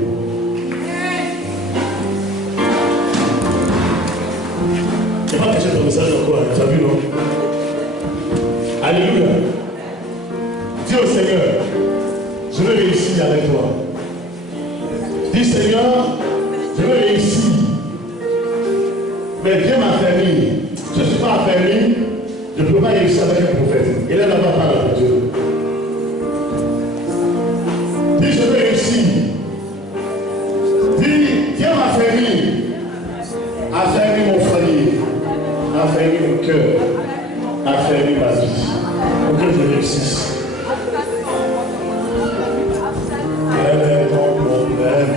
Je ne vais pas cacher ton message encore. Tu as vu, non? Alléluia. Dis au Seigneur, je veux réussir avec toi. Dis Seigneur, je veux réussir. Mais viens ma famille. Je ne suis pas affermi, je ne peux pas réussir avec un prophète. Il est là-bas par la Dieu. Dis je veux réussir. Dis, viens ma famille. Affermis mon foyer. Affermis mon cœur. Affermis ma vie. Pour que je réussisse. Elle est ton problème.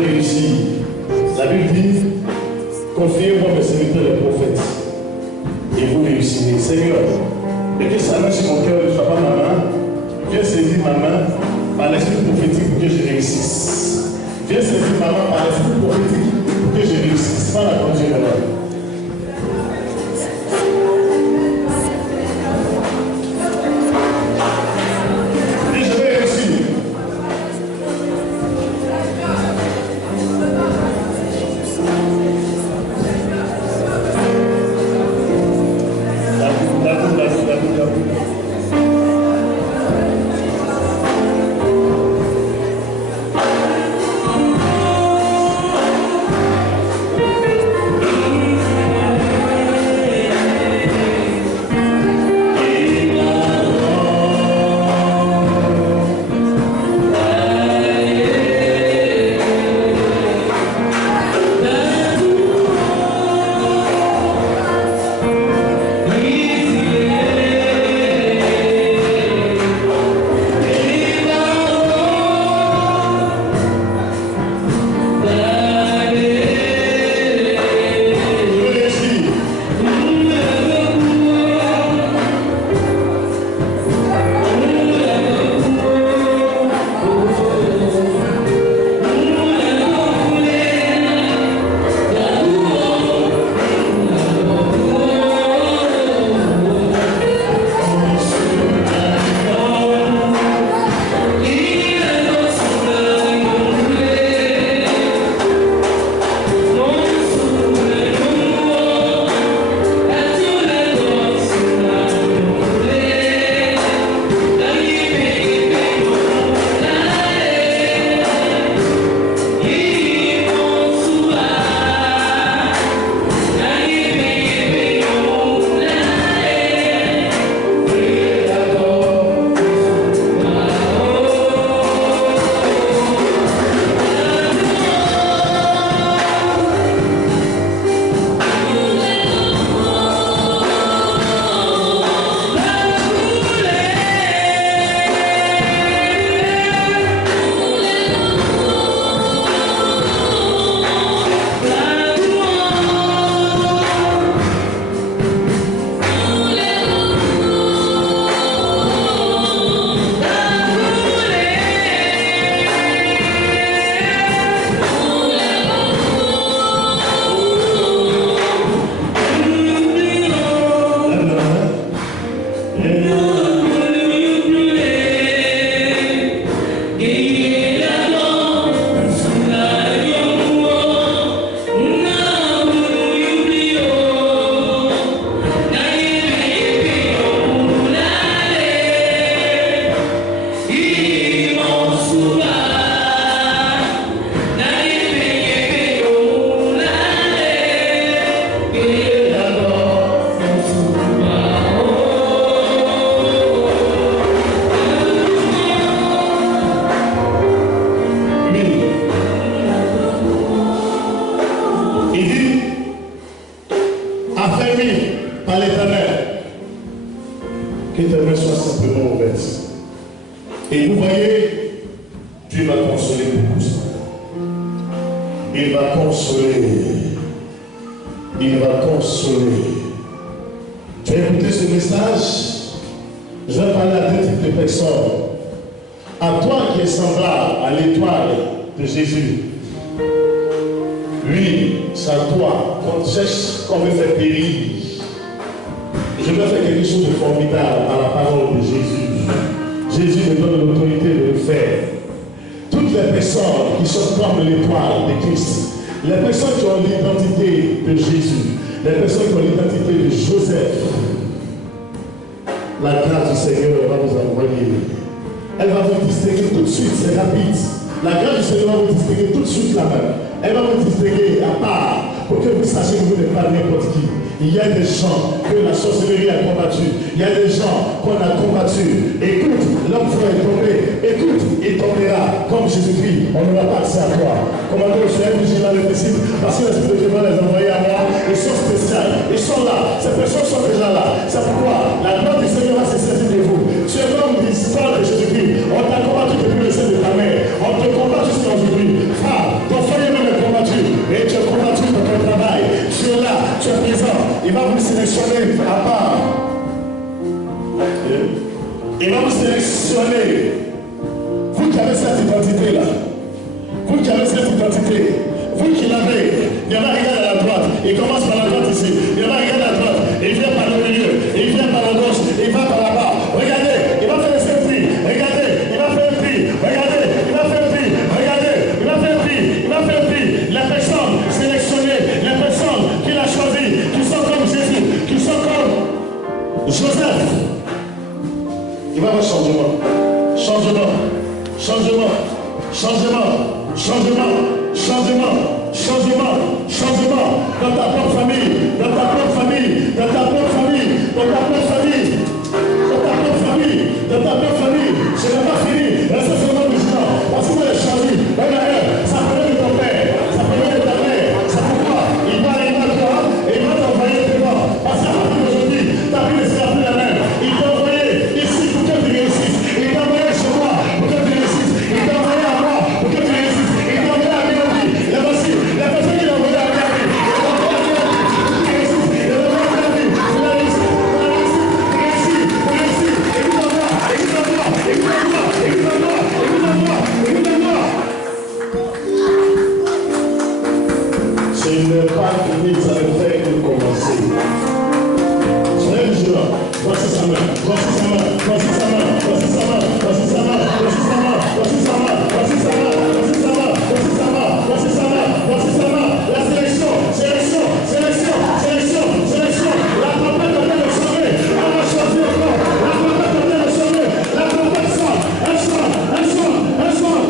vais réussir. La Bible dit, confiez-moi mes serviteurs les prophètes. Et vous réussirez. Seigneur, et que ça marche sur mon cœur, ne soit pas ma main. Viens saisir ma main par l'esprit prophétique pour que je réussisse. Viens saisir ma main par l'esprit prophétique pour que je réussisse. Pas la conduire là. Et vous voyez, Dieu va consoler beaucoup ça. Il va consoler. Il va consoler. Tu as écouté ce message? Je vais parler à deux types de personnes. À toi qui es semblable à l'étoile de Jésus. Lui, c'est à toi qu'on cherche, qu'on veut faire périr. Je veux faire quelque chose de formidable par la parole de Jésus. Jésus me donne l'autorité de le faire. Toutes les personnes qui sont comme l'étoile de Christ, les personnes qui ont l'identité de Jésus, les personnes qui ont l'identité de Joseph, la grâce du Seigneur va vous envoyer. Elle va vous distinguer tout de suite, c'est rapide. La grâce du Seigneur va vous distinguer tout de suite la main. Elle va vous distinguer à part pour que vous sachiez que vous n'êtes pas n'importe qui. Il y a des gens que la sorcellerie a combattu. Il y a des gens qu'on a combattu. Écoute, l'homme fort est tombé. Écoute, il tombera comme Jésus-Christ. On n'aura pas accès à toi. Commandant, je suis un vigilant le disciple parce que l'Esprit de Dieu va les envoyer à moi. Ils sont spéciaux. Ils sont là. Ces personnes sont déjà là. C'est pourquoi la gloire du Seigneur va se saisir de vous. Tu es l'homme d'histoire de Jésus-Christ. On t'a combattu depuis le sein de ta mère. On te combat jusqu'à aujourd'hui. Frère, ton frère sélectionner à part. Il va vous sélectionner. Vous qui avez cette identité-là, vous qui avez cette identité, vous qui l'avez, il y en a rien à la droite, il commence par la droite ici, il y en a rien à la droite, il vient par le milieu, il vient par la gauche, il va par là-bas. Regardez, il va faire un prix, regardez, il va faire un prix, regardez, il va faire un prix, regardez, il va faire un prix, il va faire un prix. Les personnes sélectionnées, les personnes qu'il a choisies, qui sont comme Jésus, qui sont comme Joseph, il va avoir changement, changement, changement, changement, changement, changement, changement, changement dans ta propre famille, dans ta propre famille, dans ta propre famille, dans ta propre famille, dans ta propre famille, dans ta propre famille. Ce n'est pas fini, restez seulement vigilant, parce que vous avez choisi. Regardez, ça prenait de ton père, ça prenait de ta mère, ça pourquoi il va arriver à toi et il va t'envoyer devant. Parce qu'à partir d'aujourd'hui, ta vie ne sera plus la même. Il t'a envoyé ici pour que tu réussisses. Il t'a envoyé chez moi pour que tu réussisses. Il t'a envoyé à moi pour que tu réussisses. Il t'a envoyé à Mélodie. Et voici, la personne qui l'a envoyé à Mélodie. Il t'a envoyé à Mélodie pour que tu réussisses. Il t'a envoyé à Mélodie pour que tu réussisses. Et vous envoie, et vous envoie, et vous envoie, et vous envoie, et vous envoie, et vous envoie. Ce n'est pas fini, ça ne fait que commencer. Soyez vigilants. Voici sa main, voici sa main, voici sa main, voici sa main, voici sa main, voici sa main, voici sa main, voici sa main, voici sa main, voici sa main, voici sa main, voici sa main. La sélection, sélection, sélection, sélection, sélection. La tempête a été sauvée. On va choisir encore. La tempête a été sauvée. La tempête sonne, elle sonne, elle sonne, elle sonne.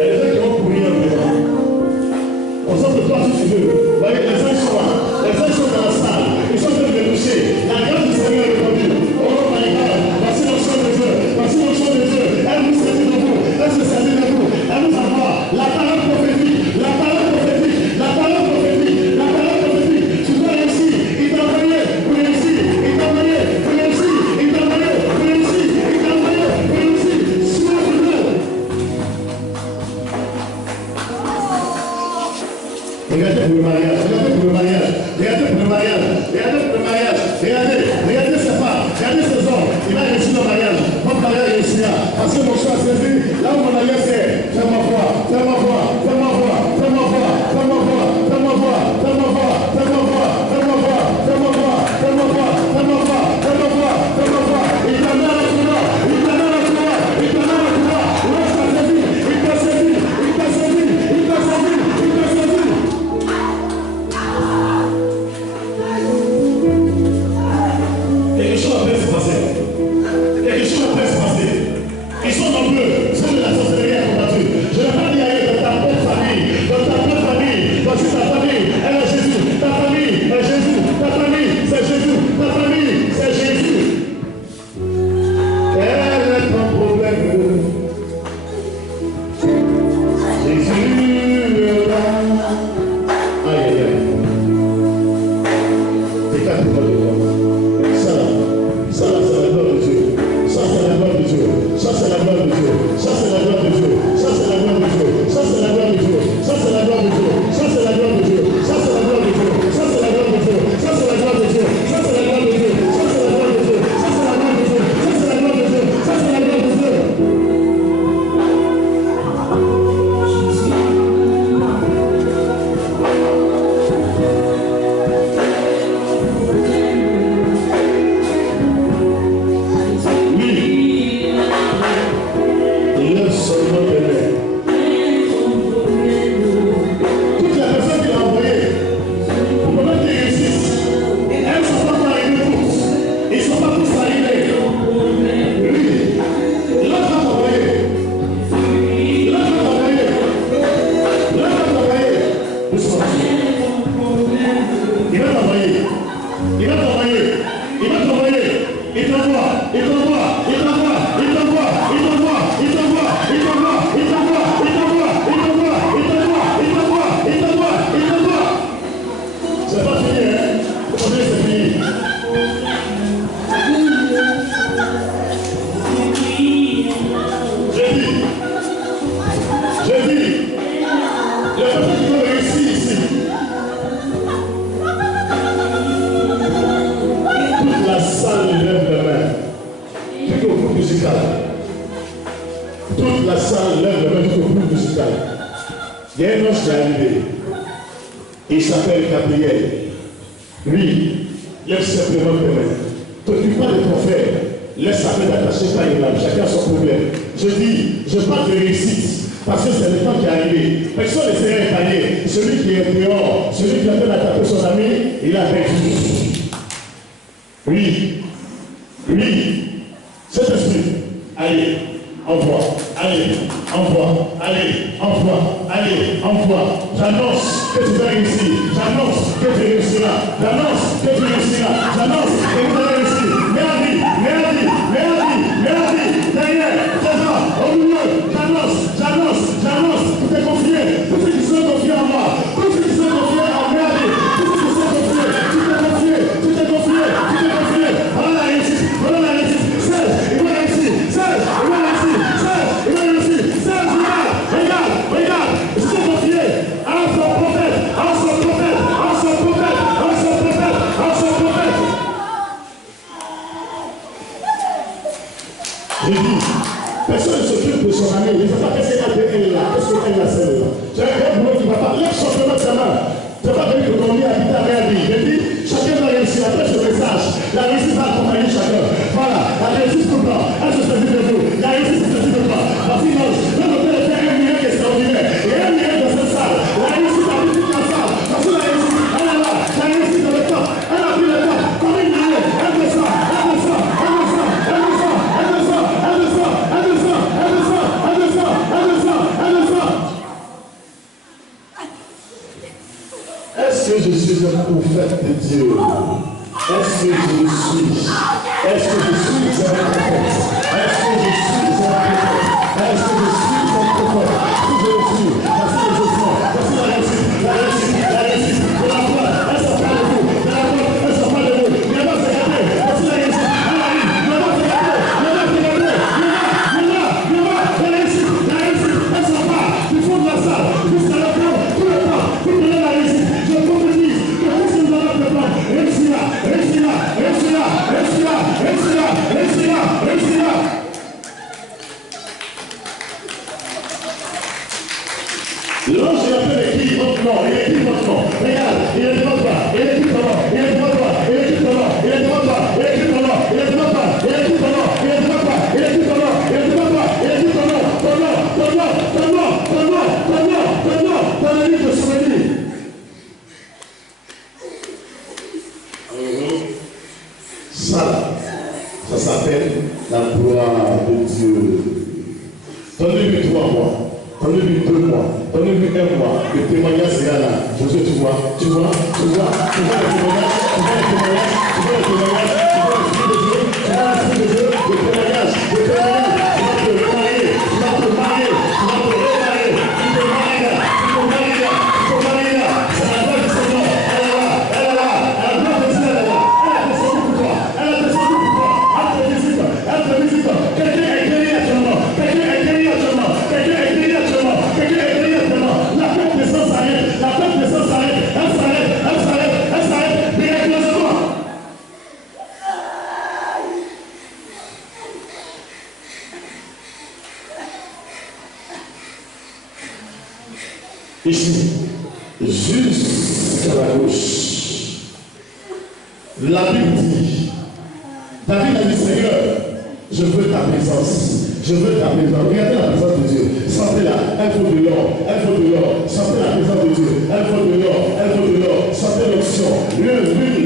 Et les gens qui vont courir en dehors. On sort de toi si tu veux. Vous voyez, les gens sont là. Les gens sont dans la salle. Ils sont en train de toucher. La grâce du Seigneur est répandue. Oh my God. Voici l'onction de Dieu. Voici l'onction de Dieu. Elle vous saisit de vous. Elle se saisit de vous. Elle vous envoie. La parole prophétique. La parole prophétique. La parole prophétique. La parole prophétique. Tu dois réussir. Il t'a envoyé pour réussir. Il t'a envoyé pour réussir. Il t'a envoyé pour réussir. Il t'a envoyé pour réussir. Sois heureux. Regardez pour le mariage, regardez pour le mariage, regardez pour le mariage, regardez pour le mariage, regardez, regardez ces femmes, regardez ces hommes, il va réussir le mariage, votre mariage réussira, parce que mon choix c'est dit, là où mon alliance est, fais-moi voir, fais-moi voir, fais-moi voir, fais-moi voir, fais-moi voir, fais-moi voir, fais-moi voir, fais-moi voir, fais-moi voir, fais-moi voir, fais-moi voir, fais-moi voir, fais-moi voir, fais-moi voir, il t'a mis à la couleur, il t'a mis à la couleur, il t'a mis à la couleur, où est-ce que t'as servi, il t'a servi, il t'a servi, il t'a servi, il t'a servi. Quelque chose va se passer. Quelque chose va se passer. Ils sont nombreux. C'est de la sorcellerie à combattre. Je n'ai pas dit ailleurs dans ta propre famille. Dans ta propre famille. Voici ta famille. Elle est Jésus. Ta famille est Jésus. Ta famille, c'est Jésus. Ta famille, c'est Jésus. Quel est ton problème? Jésus est là. Aïe, aïe, aïe. Décale-toi de toi. Ça, c'est la gloire de Dieu. Ça, c'est la gloire de Dieu. Ça, c'est la gloire de Dieu. Ça, c'est la gloire de Dieu. Ça, c'est la gloire de Dieu. Ça, c'est la gloire de Dieu. Ça, c'est la gloire de Dieu. Ça, c'est la gloire de Dieu. Ça, c'est la gloire de Dieu. Ça, c'est la gloire de Dieu. Ça, c'est la gloire de Dieu. Ça, c'est la gloire de Dieu. Ça, c'est la gloire de Dieu. Ça, c'est la gloire de Dieu. Ça, c'est la gloire de Dieu. Ça, c'est la gloire de Dieu. J'ai dit, les personnes qui ont réussi ici, calme. Il y a un ange qui est arrivé. Il s'appelle Gabriel. Lui, laisse simplement te permettre. T'occupe pas de ton frère. Laisse sa main d'attacher par une lame. Chacun son problème. Je dis, je parle de réussite. Parce que c'est le temps qui est arrivé. Personne ne s'est épargné. Celui qui est dehors, celui qui a peine à taper son ami, il a perdu. Oui. Cet esprit, allez, envoie, allez, envoie, allez, envoie, allez, envoie. J'annonce que tu vas réussir. J'annonce que tu réussiras. J'annonce que tu réussiras. J'annonce que tu vas réussir. Merdi. Derrière, présent, au milieu. J'annonce. Tout est confié. Tous ceux qui sont confiés en moi. Tous ceux qui sont confiés en Merdi. Tous ceux qui sont confiés. Tout est confié. Voilà la réussite. 16. Il va réussir. 16. Regarde. Ils sont confiés à son prophète. J'ai dit, personne ne s'occupe de son ami. Il ne faut pas qu'est-ce qu'elle là. Qu'est-ce qu'elle a celle là. J'ai un boulot qui ne va pas. Lève son chemin de sa main. Tu n'as pas venu que ton lit habite à rien dit. J'ai dit, chacun va réussir. Après ce message, la réussite va accompagner chacun. Voilà, la réussite tout le temps. Elle se saisit de vous. La réussite se saisit de toi. Parce que notre Père fait un miracle extraordinaire. Il y a un miracle dans cette salle. La réussite a vu toute la salle. Parce que la réussite, elle est là. La réussite dans le temps. Elle a pris le temps. Comme une minute. Elle descend. Est-ce que je suis un prophète de Dieu? Est-ce que je le suis? Est-ce que je suis un prophète? Est-ce que je suis un prophète? Est-ce que je suis un prophète? Si je le suis, voici les ossements, voici la réussite, de la foi, elle s'en parle de vous, de la foi, elle s'en parle de vous, il n'y a pas de secret, voici la réussite, elle arrive, il n'y a pas de secret, la réussite, elle s'en parle, du fond de la salle, jusqu'à la fin, tout le temps, vous prenez la réussite, je prophétise que tout ce que nous allons préparer, réussira. L'ange il appelle écrit votre nom, il écrit votre nom. Regarde, il est devant toi, il écrit ton nom, il est devant toi, il écrit ton nom, il est devant toi, il écrit ton nom, il est devant toi, il écrit ton nom, il est devant toi, il écrit ton nom, il est devant toi, il écrit ton nom, ton nom, livre de souvenirs. Ça s'appelle la gloire de Dieu. Donnez-lui 3 mois. Donnez-lui 2 mois, donnez-lui 1 mois, le témoignage sera là. Josué, tu vois le témoignage, tu vois l'esprit de Dieu, le témoignage, tu vas te remarier, tu vas te remarier, c'est la gloire du Seigneur, elle est là, la gloire de Dieu, elle est là, elle a descendu pour toi, elle te visite, quelqu'un est guéri actuellement, la perte de sang s'arrête, elle s'arrête, miraculeusement. Ici, jusqu'à la gauche, la Bible dit, David a dit, Seigneur, je veux ta présence. Regardez la présence de Dieu. Sentez-la. Elle faut de l'or. Sentez la présence de Dieu. Elle faut de l'or. Sentez l'onction. L'huile